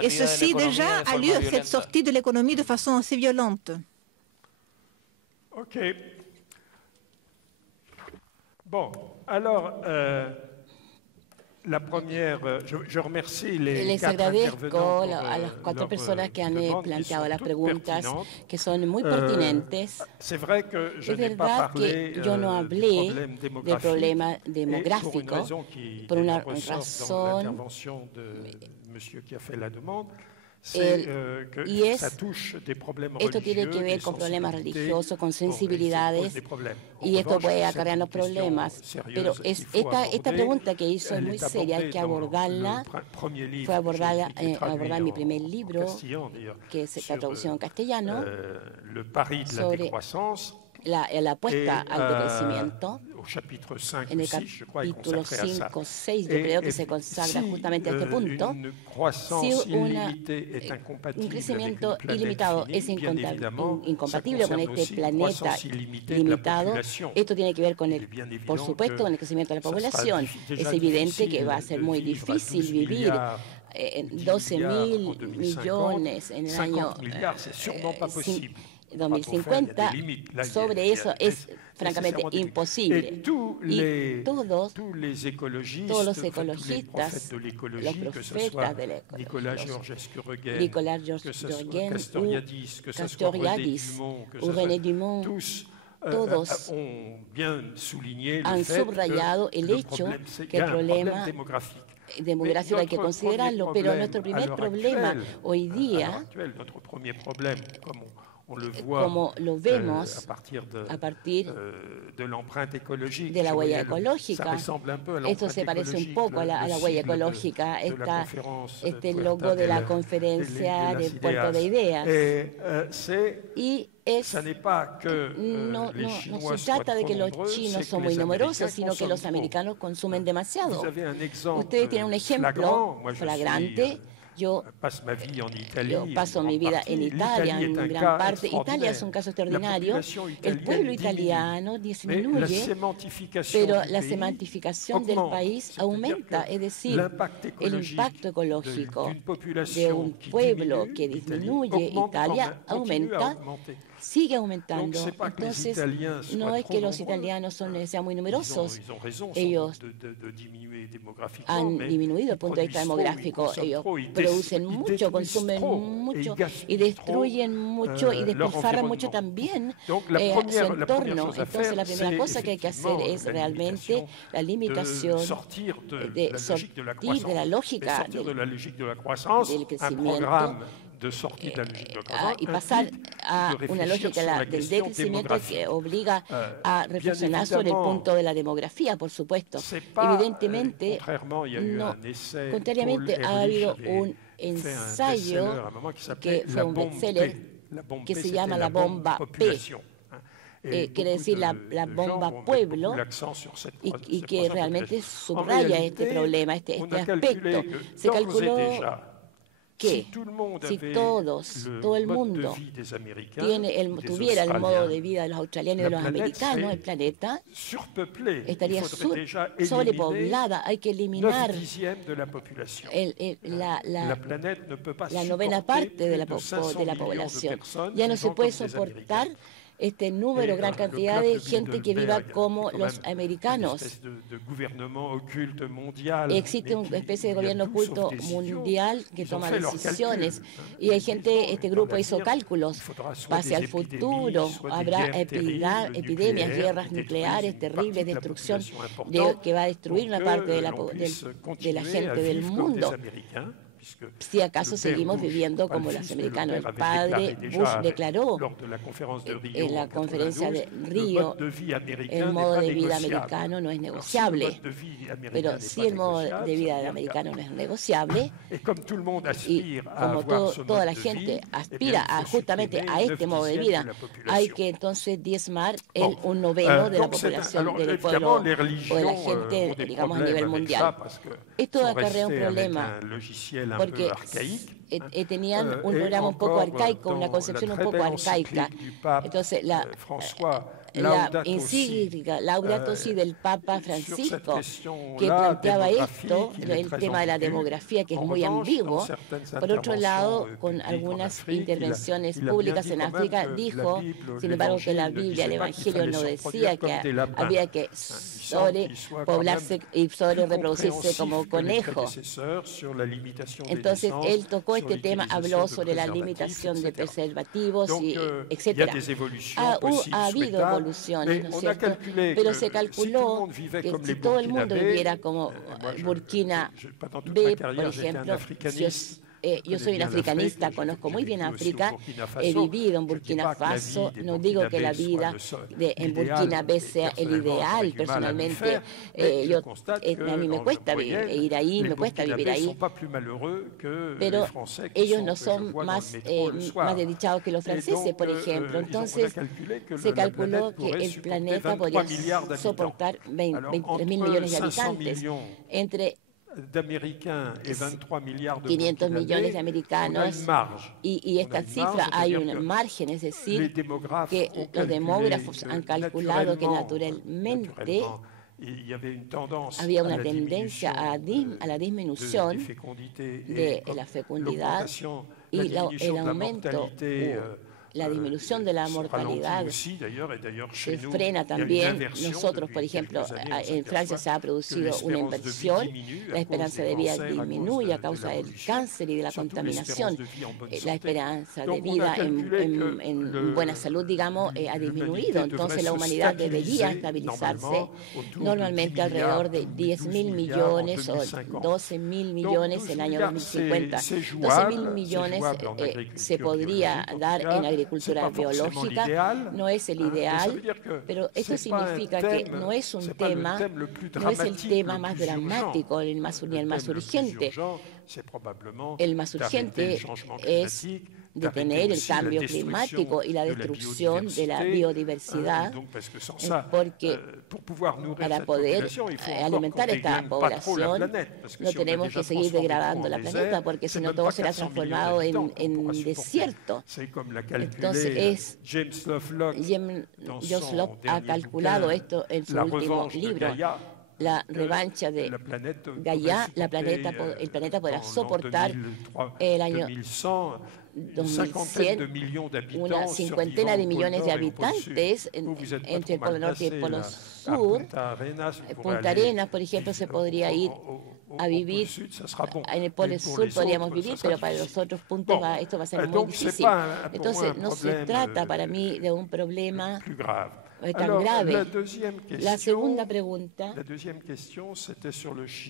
Et ceci déjà a lieu, cette sortie de l'économie de façon assez violente. OK. Bon, alors, la première, je remercie les quatre intervenants a las cuatro personas que han planteado las preguntas, que son muy pertinentes. Es verdad que yo no hablé del problema demográfico por una razón. Esto tiene que ver con problemas religiosos, con sensibilidades, y esto puede acarrearnos problemas. Pero esta pregunta que hizo es muy seria, hay que abordarla. Fue abordada en mi primer libro, que es la traducción en castellano, sobre la apuesta al decrecimiento. En el capítulo 5 o 6 yo creo que se consagra justamente a este punto. Si un crecimiento ilimitado es incompatible con este planeta limitado, esto tiene que ver con por supuesto, con el crecimiento de la población. Es evidente que va a ser muy difícil vivir 12.000 millones en el año 2050, sobre eso es francamente imposible. Y todos los ecologistas, los profetas de la ecología, Nicolas Georges Castoriadis o René Dumont, todos han subrayado el hecho que el problema demográfico hay que considerarlo, pero nuestro primer problema hoy día, como lo vemos a partir de la huella ecológica. Esto se parece un poco a la huella ecológica, este logo de la conferencia del puerto de ideas. Y no se trata de que los chinos son muy numerosos, sino que los americanos consumen demasiado. Ustedes tienen un ejemplo flagrante Yo paso mi vida en Italia, en gran parte. Italia es un caso extraordinario. El pueblo italiano disminuye, pero la semantificación del país aumenta. Es decir, el impacto ecológico de un pueblo que disminuye, Italia aumenta, sigue aumentando. Entonces, no es que los italianos sean muy numerosos. Ellos han disminuido desde el punto de vista demográfico. Ellos producen mucho, consumen mucho y destruyen mucho y despilfarran mucho también su entorno. Entonces, la primera cosa que hay que hacer es realmente la limitación de sortir de la lógica del crecimiento y pasar a una lógica del decrecimiento que obliga a reflexionar sobre el punto de la demografía, por supuesto. Evidentemente, contrariamente, ha habido un ensayo que fue un bestseller que se llama la bomba P. Quiere decir la bomba pueblo, y que realmente subraya este problema, este aspecto. Se calculó que si todo el mundo tuviera el modo de vida de los australianos y de los americanos, el planeta estaría sobrepoblada. Hay que eliminar la novena parte de la población. Ya no se puede soportar este número, gran cantidad de gente que viva como los americanos. Existe una especie de gobierno oculto mundial que toma decisiones y hay gente, este grupo hizo cálculos. Hacia el futuro habrá epidemias, guerras nucleares terribles, destrucción que va a destruir una parte de la gente del mundo. Si acaso seguimos viviendo como los americanos. El padre Bush declaró en la conferencia de Río, el modo de vida americano no es negociable. Pero si el modo de vida del americano no es negociable, y como toda la gente aspira justamente a este modo de vida, hay que entonces diezmar un noveno de la población del pueblo o de la gente, digamos, a nivel mundial. Esto acarrea un problema, porque tenían un programa un poco arcaico, una concepción un poco arcaica. Entonces, la encíclica Laudato Si del Papa Francisco, que planteaba esto, el tema de la demografía, que es muy ambiguo. Por otro lado, con algunas intervenciones públicas en África, dijo, sin embargo, que la Biblia, el Evangelio, no decía que había que sobrepoblarse y sobrereproducirse como conejo. Entonces, él tocó este tema, habló sobre la limitación de preservativos, etc. Ha habido evoluciones, ¿no es cierto? Pero se calculó que si todo el mundo viviera como Burkina B, por ejemplo, yo soy un africanista, conozco muy bien África, he vivido en Burkina Faso, no digo que la vida en Burkina B sea el ideal personalmente, a mí me cuesta ir ahí, me cuesta vivir ahí, pero ellos no son más desdichados que los franceses, por ejemplo. Entonces se calculó que el planeta podría soportar 23.000 millones de habitantes, entre 500 millones de americanos, y esta cifra hay un margen, es decir, que los demógrafos han calculado que naturalmente había una tendencia a la disminución de la fecundidad y el aumento, la disminución de la mortalidad se frena también. Nosotros, por ejemplo, en Francia se ha producido una inversión, la esperanza de vida disminuye a causa del cáncer y de la contaminación. La esperanza de vida en buena salud, digamos, ha disminuido. Entonces la humanidad debería estabilizarse normalmente alrededor de 10.000 millones o 12.000 millones en el año 2050. 12.000 millones se podría dar en agricultura biológica, no es el ideal, pero esto significa que no es un tema, no es el tema más dramático ni el más urgente. El más urgente es detener el cambio climático y la destrucción de la biodiversidad, porque para poder alimentar esta población no tenemos que seguir degradando la planeta, porque si no todo será transformado en desierto. Entonces, James Lovelock ha calculado esto en su último libro, La revancha de Gaia. El planeta podrá soportar el año 2100 una cincuentena de millones de habitantes entre el Polo Norte y el Polo Sur. Punta Arenas, por ejemplo, se podría ir a vivir. En el Polo Sur podríamos vivir, pero para los otros puntos esto va a ser muy difícil. Entonces, no se trata para mí de un problema tan grave. La segunda pregunta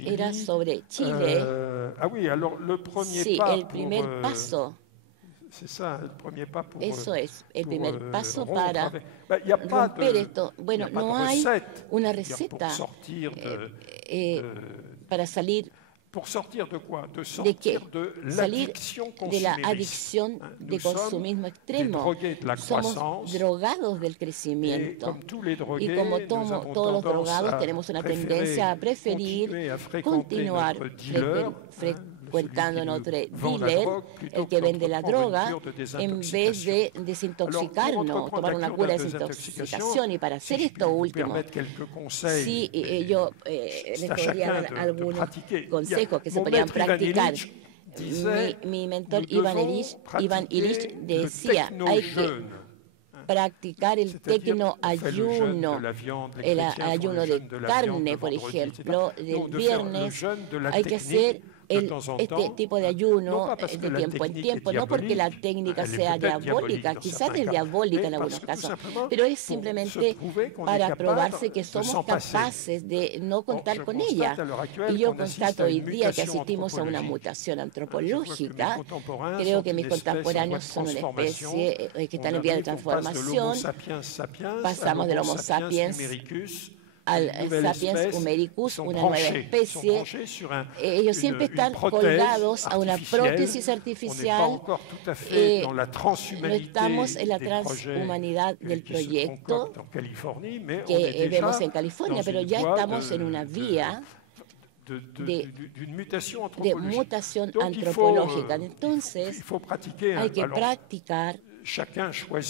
era sobre Chile. Sí, el primer paso. Eso es, el primer paso para romper esto. Bueno, no hay una receta para salir. ¿De qué? Salir de la adicción de consumismo extremo. Somos drogados del crecimiento. Y como todos los drogados, tenemos una tendencia a preferir continuar frecuentando otro dealer, el que vende la droga, en vez de desintoxicarnos, tomar una cura de desintoxicación. Y para hacer esto último, sí, yo les podría dar algunos consejos que se podrían practicar. Mi mentor Ivan Illich decía, hay que practicar el tecnoayuno, el ayuno de carne, por ejemplo, del viernes. Hay que hacer este tipo de ayuno de tiempo en tiempo, no porque la técnica sea diabólica, quizás es diabólica en algunos casos, pero es simplemente para probarse que somos capaces de no contar con ella. Y yo constato hoy día que asistimos a una mutación antropológica. Creo que mis contemporáneos son una especie que está en vía de transformación. Pasamos del Homo sapiens al Sapiens humericus, una nueva especie. Ellos siempre están colgados a una prótesis artificial. No estamos en la transhumanidad del proyecto que vemos en California, pero ya estamos en una vía de mutación antropológica. Entonces, hay que practicar.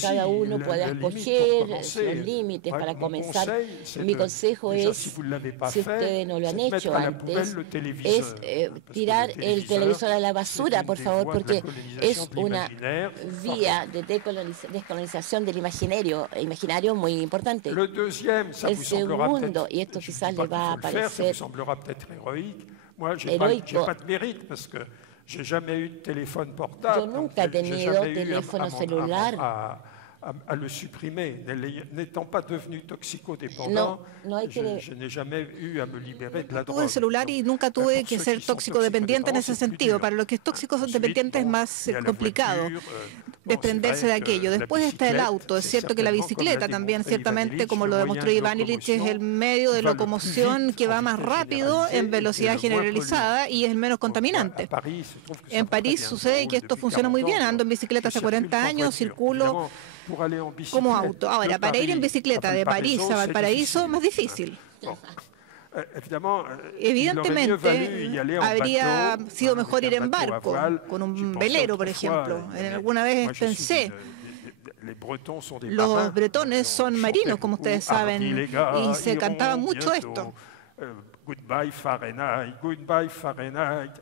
Cada uno puede escoger los límites para comenzar. Mi consejo es, si ustedes no lo han hecho antes, es tirar el televisor a la basura, por favor, porque es una vía de descolonización del imaginario muy importante. El segundo, y esto quizás le va a parecer heroico, yo nunca he tenido teléfono celular. À le supprimer. N'étant pas devenu toxicodépendant, no hay que je n'ai jamais eu à me libérer de la drogue. Tuve celular y nunca tuve que ser tóxico-dependiente en ese sentido. Para los que es tóxico-dependiente es más complicado desprenderse de aquello. Después está el auto. Es cierto que la bicicleta también, ciertamente, como lo demostró Ivan Illich, es el medio de locomoción que va más rápido en velocidad generalizada y es menos contaminante. En París sucede que esto funciona muy bien. Ando en bicicleta hace 40 años, circulo como auto. Ahora, para ir en bicicleta de París a Valparaíso, más difícil. Evidentemente, habría sido mejor ir en barco, con un velero, por ejemplo. Alguna vez pensé, los bretones son marinos, como ustedes saben, y se cantaba mucho esto. Goodbye Fahrenheit,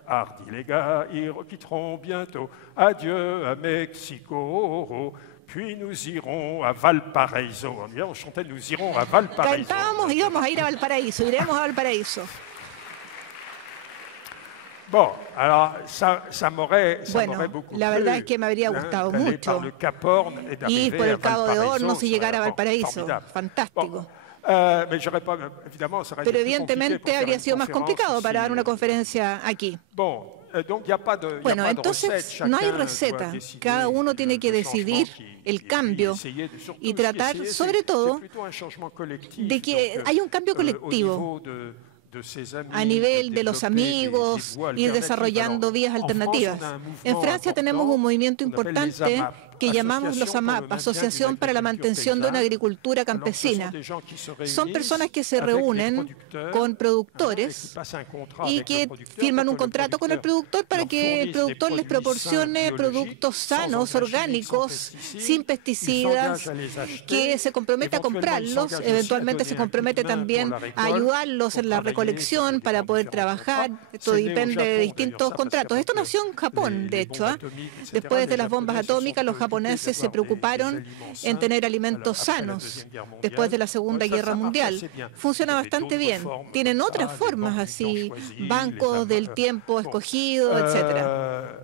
hardi les gars, ils quitteront bientôt. Adieu à Mexico. Puis nous irons à Valparaíso. On chantait, nous irons à Valparaíso. Cantábamos, íbamos a ir a Valparaíso, iremos a Valparaíso. Bon, alors ça m'aurait beaucoup la verdad es que me habría gustado mucho ir por el Cabo de Hornos y llegar a Valparaíso. Fantástico. Pero evidentemente habría sido más complicado para dar una conferencia aquí. Bueno, entonces no hay receta. Cada uno tiene que decidir el cambio y tratar, sobre todo, de que haya un cambio colectivo a nivel de los amigos, ir desarrollando vías alternativas. En Francia tenemos un movimiento importante que llamamos los AMAP, Asociación para la Mantención de una Agricultura Campesina. Son personas que se reúnen con productores y que firman un contrato con el productor para que el productor les proporcione productos sanos, orgánicos, sin pesticidas, que se compromete a comprarlos, eventualmente se compromete también a ayudarlos en la recolección para poder trabajar. Esto depende de distintos contratos. Esto nació en Japón, de hecho. Después de las bombas atómicas, los japoneses se preocuparon en tener alimentos sanos después de la Segunda Guerra Mundial. Funciona bastante bien. Tienen otras formas así, bancos del tiempo escogido, etcétera.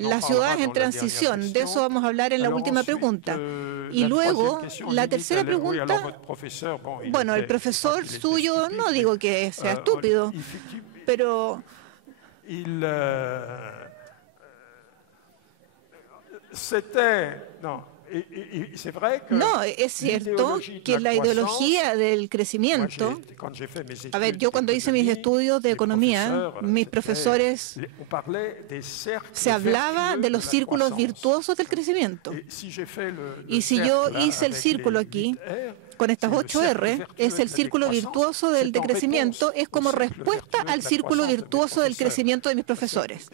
Las ciudades en transición, de eso vamos a hablar en la última pregunta. Y luego, la tercera pregunta, bueno, el profesor suyo, no digo que sea estúpido, pero no, es cierto que la ideología del crecimiento, a ver, yo cuando hice mis estudios de economía, mis profesores se hablaba de los círculos virtuosos del crecimiento. Y si yo hice el círculo aquí, con estas 8 R, es el círculo virtuoso del decrecimiento, es como respuesta al círculo virtuoso del crecimiento de mis profesores.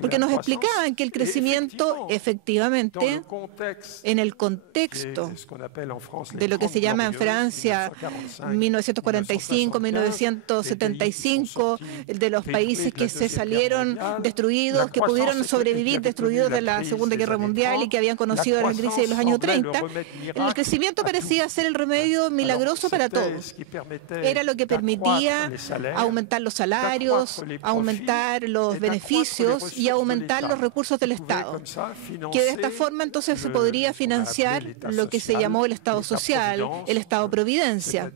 Porque nos explicaban que el crecimiento, efectivamente, en el contexto de lo que se llama en Francia 1945, 1975, de los países que se salieron destruidos, que pudieron sobrevivir destruidos de la Segunda Guerra Mundial y que habían conocido la crisis de los años 30, el crecimiento parecía ser el remedio milagroso para todos. Era lo que permitía aumentar los salarios, aumentar los beneficios y aumentar los recursos del Estado. Que de esta forma entonces se podría financiar lo que se llamó el Estado Social, el Estado Providencia,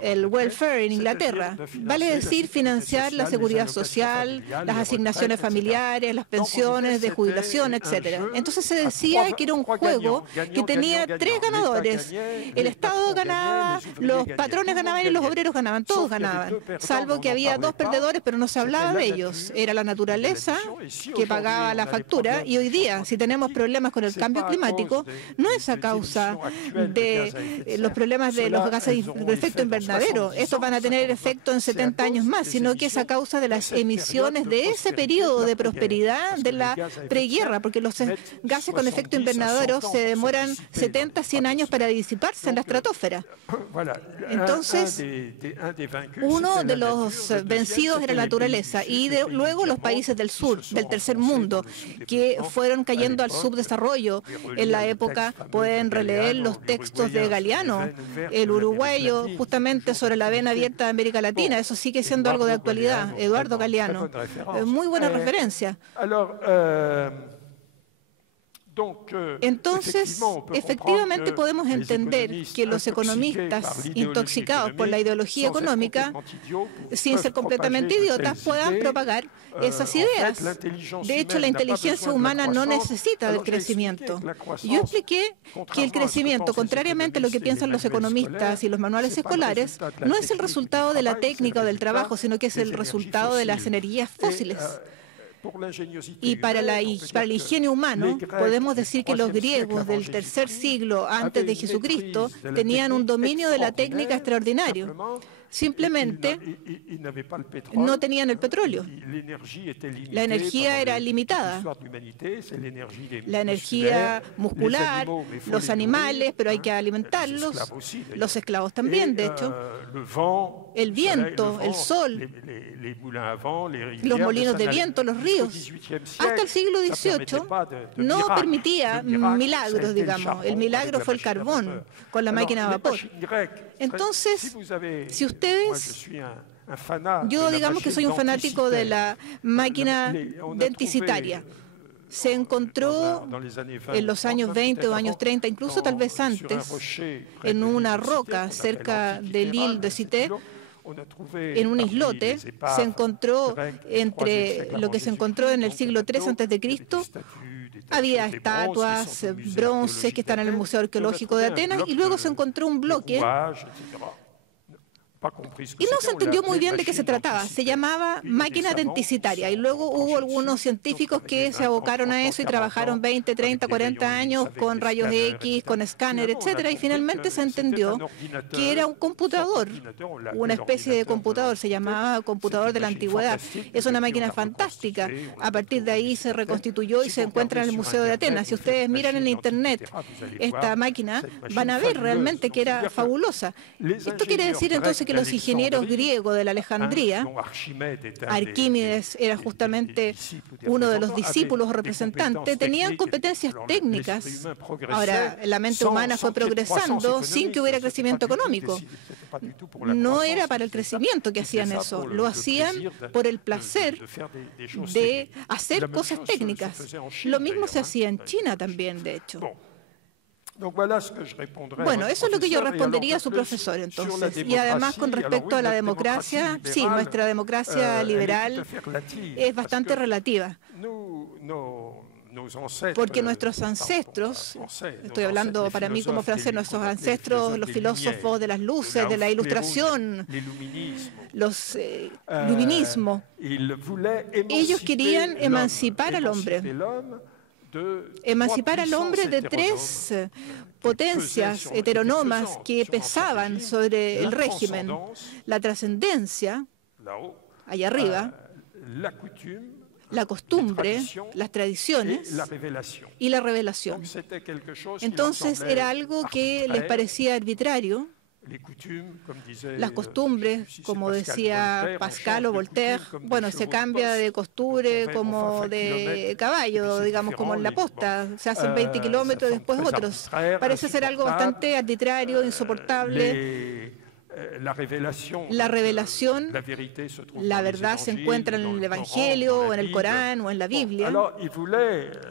el welfare en Inglaterra. Vale decir, financiar la seguridad social, las asignaciones familiares, las pensiones de jubilación, etcétera. Entonces se decía que era un juego que tenía 3 ganadores. El Estado ganaba, los patrones ganaban y los obreros ganaban, todos ganaban, salvo que había 2 perdedores, pero no se hablaba de ellos. Era la naturaleza que pagaba la factura, y hoy día, si tenemos problemas con el cambio climático, no es a causa de los problemas de los gases de efecto invernadero. Estos van a tener efecto en 70 años más, sino que es a causa de las emisiones de ese periodo de prosperidad de la preguerra, porque los gases con efecto invernadero se demoran 70, 100 años para disiparse en la estratosfera. Entonces, uno de los vencidos era la naturaleza, y luego los países del sur, del tercer mundo, que fueron cayendo al subdesarrollo. En la época pueden releer los textos de Galeano, el uruguayo, justamente sobre la vena abierta de América Latina. Eso sigue siendo algo de actualidad. Eduardo Galeano. Muy buena referencia. Entonces, efectivamente podemos entender que los economistas intoxicados por la ideología económica, sin ser completamente idiotas, puedan propagar esas ideas. De hecho, la inteligencia humana no necesita del crecimiento. Yo expliqué que el crecimiento, contrariamente a lo que piensan los economistas y los manuales escolares, no es el resultado de la técnica o del trabajo, sino que es el resultado de las energías fósiles. Y para el ingenio humano, podemos decir que los griegos del tercer siglo antes de Jesucristo tenían un dominio de la técnica extraordinario. Simplemente no tenían el petróleo. La energía era limitada. La energía muscular, los animales, pero hay que alimentarlos, los esclavos también, de hecho. El viento, el sol, los molinos de viento, los ríos. Hasta el siglo XVIII no permitía milagros, digamos. El milagro fue el carbón con la máquina de vapor. Entonces, si ustedes... Yo digamos que soy un fanático de la máquina denticitaria. Se encontró en los años 20 o años 30, incluso tal vez antes, en una roca cerca de L'Île de Cité, en un islote. Se encontró entre lo que se encontró en el siglo III a.C., había estatuas, bronces que están en el Museo Arqueológico de Atenas, y luego se encontró un bloque Y no se entendió muy bien de qué se trataba. Se llamaba máquina denticitaria y luego hubo algunos científicos que se abocaron a eso y trabajaron 20, 30, 40 años con rayos X, con escáner, etcétera, y finalmente se entendió que era un computador, una especie de computador, se llamaba computador de la antigüedad. Es una máquina fantástica. A partir de ahí se reconstituyó y se encuentra en el Museo de Atenas. Si ustedes miran en Internet esta máquina, van a ver realmente que era fabulosa. Esto quiere decir entonces que los ingenieros griegos de la Alejandría, Arquímedes era justamente uno de los discípulos o representantes, tenían competencias técnicas. Ahora, la mente humana fue progresando sin que hubiera crecimiento económico. No era para el crecimiento que hacían eso, lo hacían por el placer de hacer cosas técnicas. Lo mismo se hacía en China también, de hecho. Bueno, eso es lo que yo respondería a su profesor, entonces. Y además, con respecto a la democracia, sí, nuestra democracia liberal es bastante relativa. Porque nuestros ancestros, estoy hablando para mí como francés, nuestros ancestros, los filósofos de las luces, de la ilustración, los luminismo, ellos querían emancipar al hombre. Emancipar al hombre de tres potencias heterónomas que pesaban sobre el régimen: la trascendencia, allá arriba, la costumbre, las tradiciones y la revelación. Entonces era algo que les parecía arbitrario. Las costumbres, como decía Pascal o Voltaire, bueno, se cambia de costumbre como de caballo, digamos, como en la posta, se hacen 20 kilómetros y después otros. Parece ser algo bastante arbitrario, insoportable. La revelación, la verdad se encuentra en el Evangelio, o en el Corán, o en la Biblia.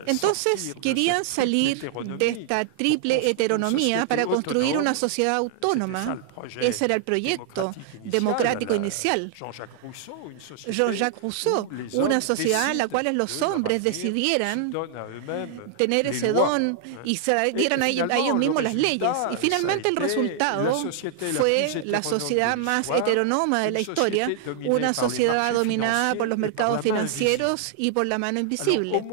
Entonces querían salir de esta triple heteronomía para construir una sociedad autónoma. Ese era el proyecto democrático inicial. Jean-Jacques Rousseau, una sociedad en la cual los hombres decidieran tener ese don y se dieran a ellos mismos las leyes. Y finalmente el resultado fue la sociedad más heteronoma de la historia, una sociedad dominada por los mercados financieros y por la mano invisible.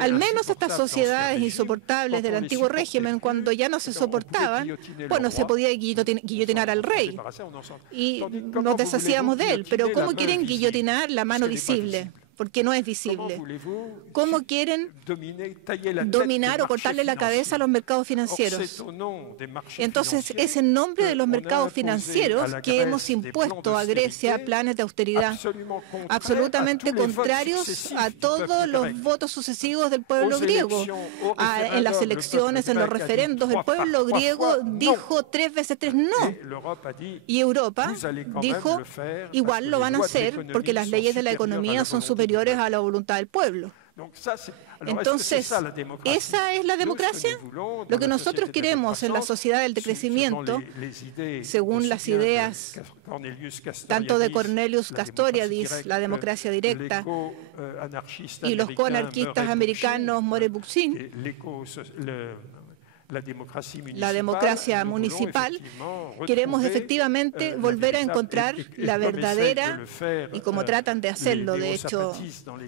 Al menos estas sociedades insoportables del antiguo régimen, cuando ya no se soportaban, bueno, se podía guillotinar al rey y nos deshacíamos de él, pero ¿cómo quieren guillotinar la mano visible? Porque no es visible. ¿Cómo quieren dominar o cortarle la cabeza a los mercados financieros? Entonces, es en nombre de los mercados financieros que hemos impuesto a Grecia planes de austeridad absolutamente contrarios a todos los votos sucesivos del pueblo griego. En las elecciones, en los referendos, el pueblo griego dijo 3 veces 3 no. Y Europa dijo, igual lo van a hacer porque las leyes de la economía son superiores a la voluntad del pueblo. Entonces, ¿esa es la democracia? Lo que nosotros queremos en la sociedad del decrecimiento, según las ideas tanto de Cornelius Castoriadis, la democracia directa, y los coanarquistas americanos More Bookchin, la democracia municipal, queremos efectivamente volver a encontrar la verdadera, y como tratan de hacerlo, de hecho,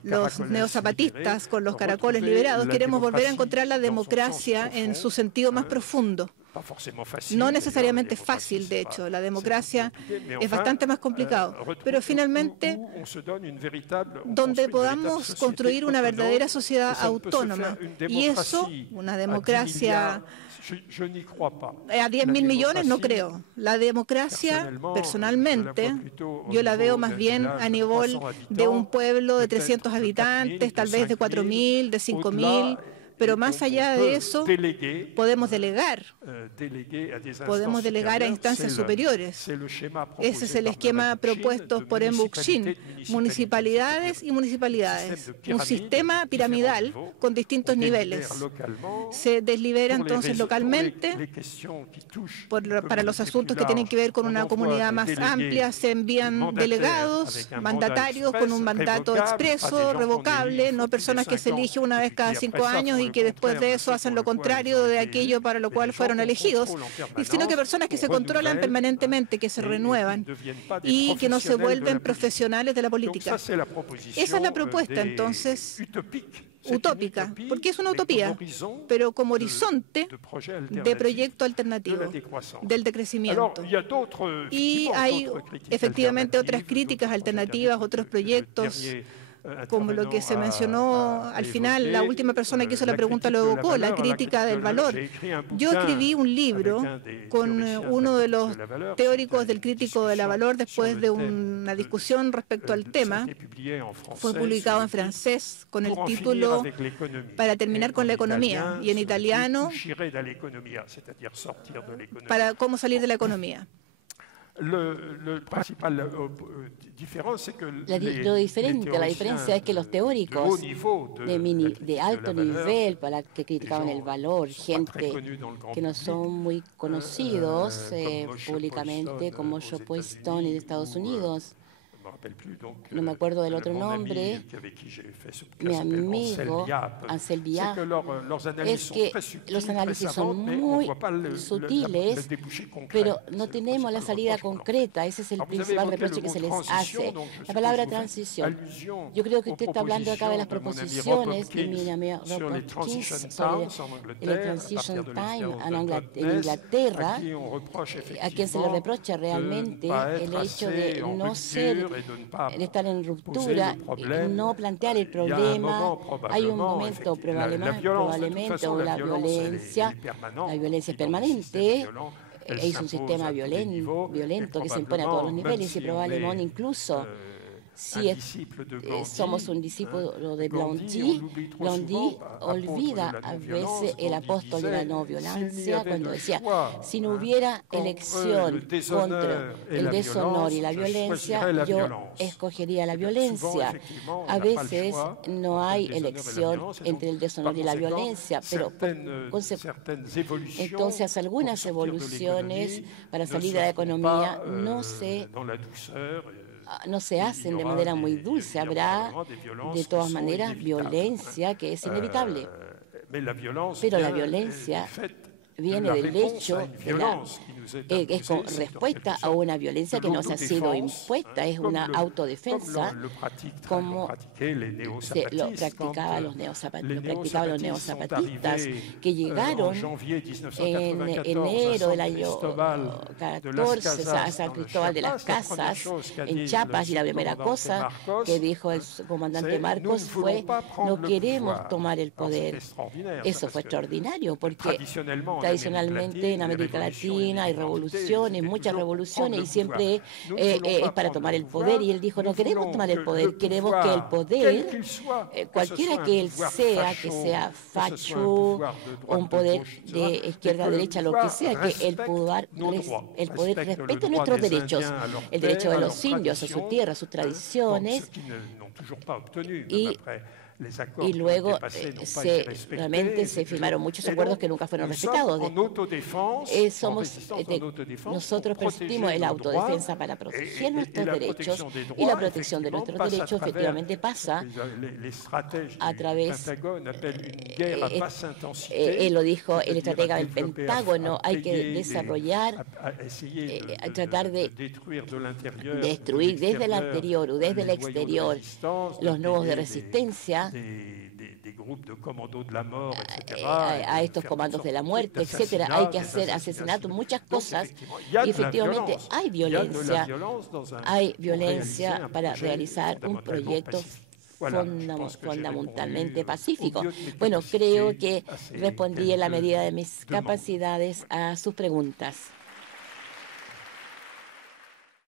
los neozapatistas con los caracoles liberados, queremos volver a encontrar la democracia en su sentido más profundo. No necesariamente fácil, de hecho, la democracia es bastante más complicado, pero finalmente donde podamos construir una verdadera sociedad autónoma, y eso, una democracia a 10.000 millones, no creo. La democracia, personalmente, yo la veo más bien a nivel de un pueblo de 300 habitantes, tal vez de 4.000, de 5.000. Pero más allá de eso, podemos delegar a instancias superiores. Ese es el esquema propuesto por M. Bookchin, municipalidades y municipalidades. Un sistema piramidal con distintos niveles. Se deslibera entonces localmente para los asuntos que tienen que ver con una comunidad más amplia. Se envían delegados, mandatarios con un mandato expreso, revocable, no personas que se eligen una vez cada 5 años y y que después de eso hacen lo contrario de aquello para lo cual fueron elegidos, sino que personas que se controlan permanentemente, que se renuevan y que no se vuelven profesionales de la política. Esa es la propuesta, entonces, utópica, porque es una utopía, pero como horizonte de proyecto alternativo del decrecimiento. Y hay efectivamente otras críticas alternativas, otros proyectos, como lo que se mencionó al final, la última persona que hizo la pregunta lo evocó, la crítica del valor. Yo escribí un libro con uno de los teóricos del crítico de la valor después de una discusión respecto al tema. Fue publicado en francés con el título Para terminar con la economía, y en italiano Para cómo salir de la economía. Lo diferente, la diferencia es que los teóricos de alto nivel, para que criticaban el valor, gente que no son muy conocidos públicamente, como Joe Poston de Estados Unidos, no me acuerdo del otro nombre, mi amigo Ansel Biab, es que los análisis son muy sutiles, pero no tenemos la salida concreta. Ese es el principal reproche que se les hace. La palabra transición. Yo creo que usted está hablando acá de las proposiciones de mi Robert Keynes sobre el Transition Time en Inglaterra, a quien se le reprocha realmente el hecho de no ser, de estar en ruptura, no plantear el problema. Hay un momento probablemente o la violencia es permanente. Es un sistema violento que se impone a todos los niveles y probablemente incluso si somos un discípulo de Blondie olvida a veces el apóstol de la no violencia cuando decía, si no hubiera elección contra el deshonor y la violencia, yo escogería la violencia. A veces no hay elección entre el deshonor y la violencia, pero entonces algunas evoluciones para salir de la economía no se hacen de manera muy dulce. Habrá, de todas maneras, violencia que es inevitable. Pero la violencia viene del hecho es con respuesta a una violencia que nos ha sido impuesta, es una autodefensa, como lo practicaban los neozapatistas, que llegaron en enero del año 14 a San Cristóbal de las Casas, en Chiapas, y la primera cosa que dijo el comandante Marcos fue, no queremos tomar el poder. Eso fue extraordinario, porque tradicionalmente en América Latina hay revoluciones, muchas revoluciones, y siempre es para tomar el poder. Y él dijo, no queremos tomar el poder, queremos que el poder, cualquiera que él sea, que sea facho o un poder de izquierda a derecha, lo que sea, que el poder respete nuestros derechos, el derecho de los indios a su tierra, a sus tradiciones, y luego realmente se firmaron muchos acuerdos que nunca fueron respetados. Nosotros persistimos en la autodefensa para proteger nuestros derechos, y la protección de nuestros derechos efectivamente pasa a través, él lo dijo el estratega del Pentágono, hay que desarrollar, tratar de destruir desde el anterior o desde el exterior los nudos de resistencia a estos comandos de la muerte, etcétera. Hay que hacer asesinatos, muchas cosas, y efectivamente hay violencia para realizar un proyecto fundamentalmente pacífico. Bueno, creo que respondí en la medida de mis capacidades a sus preguntas.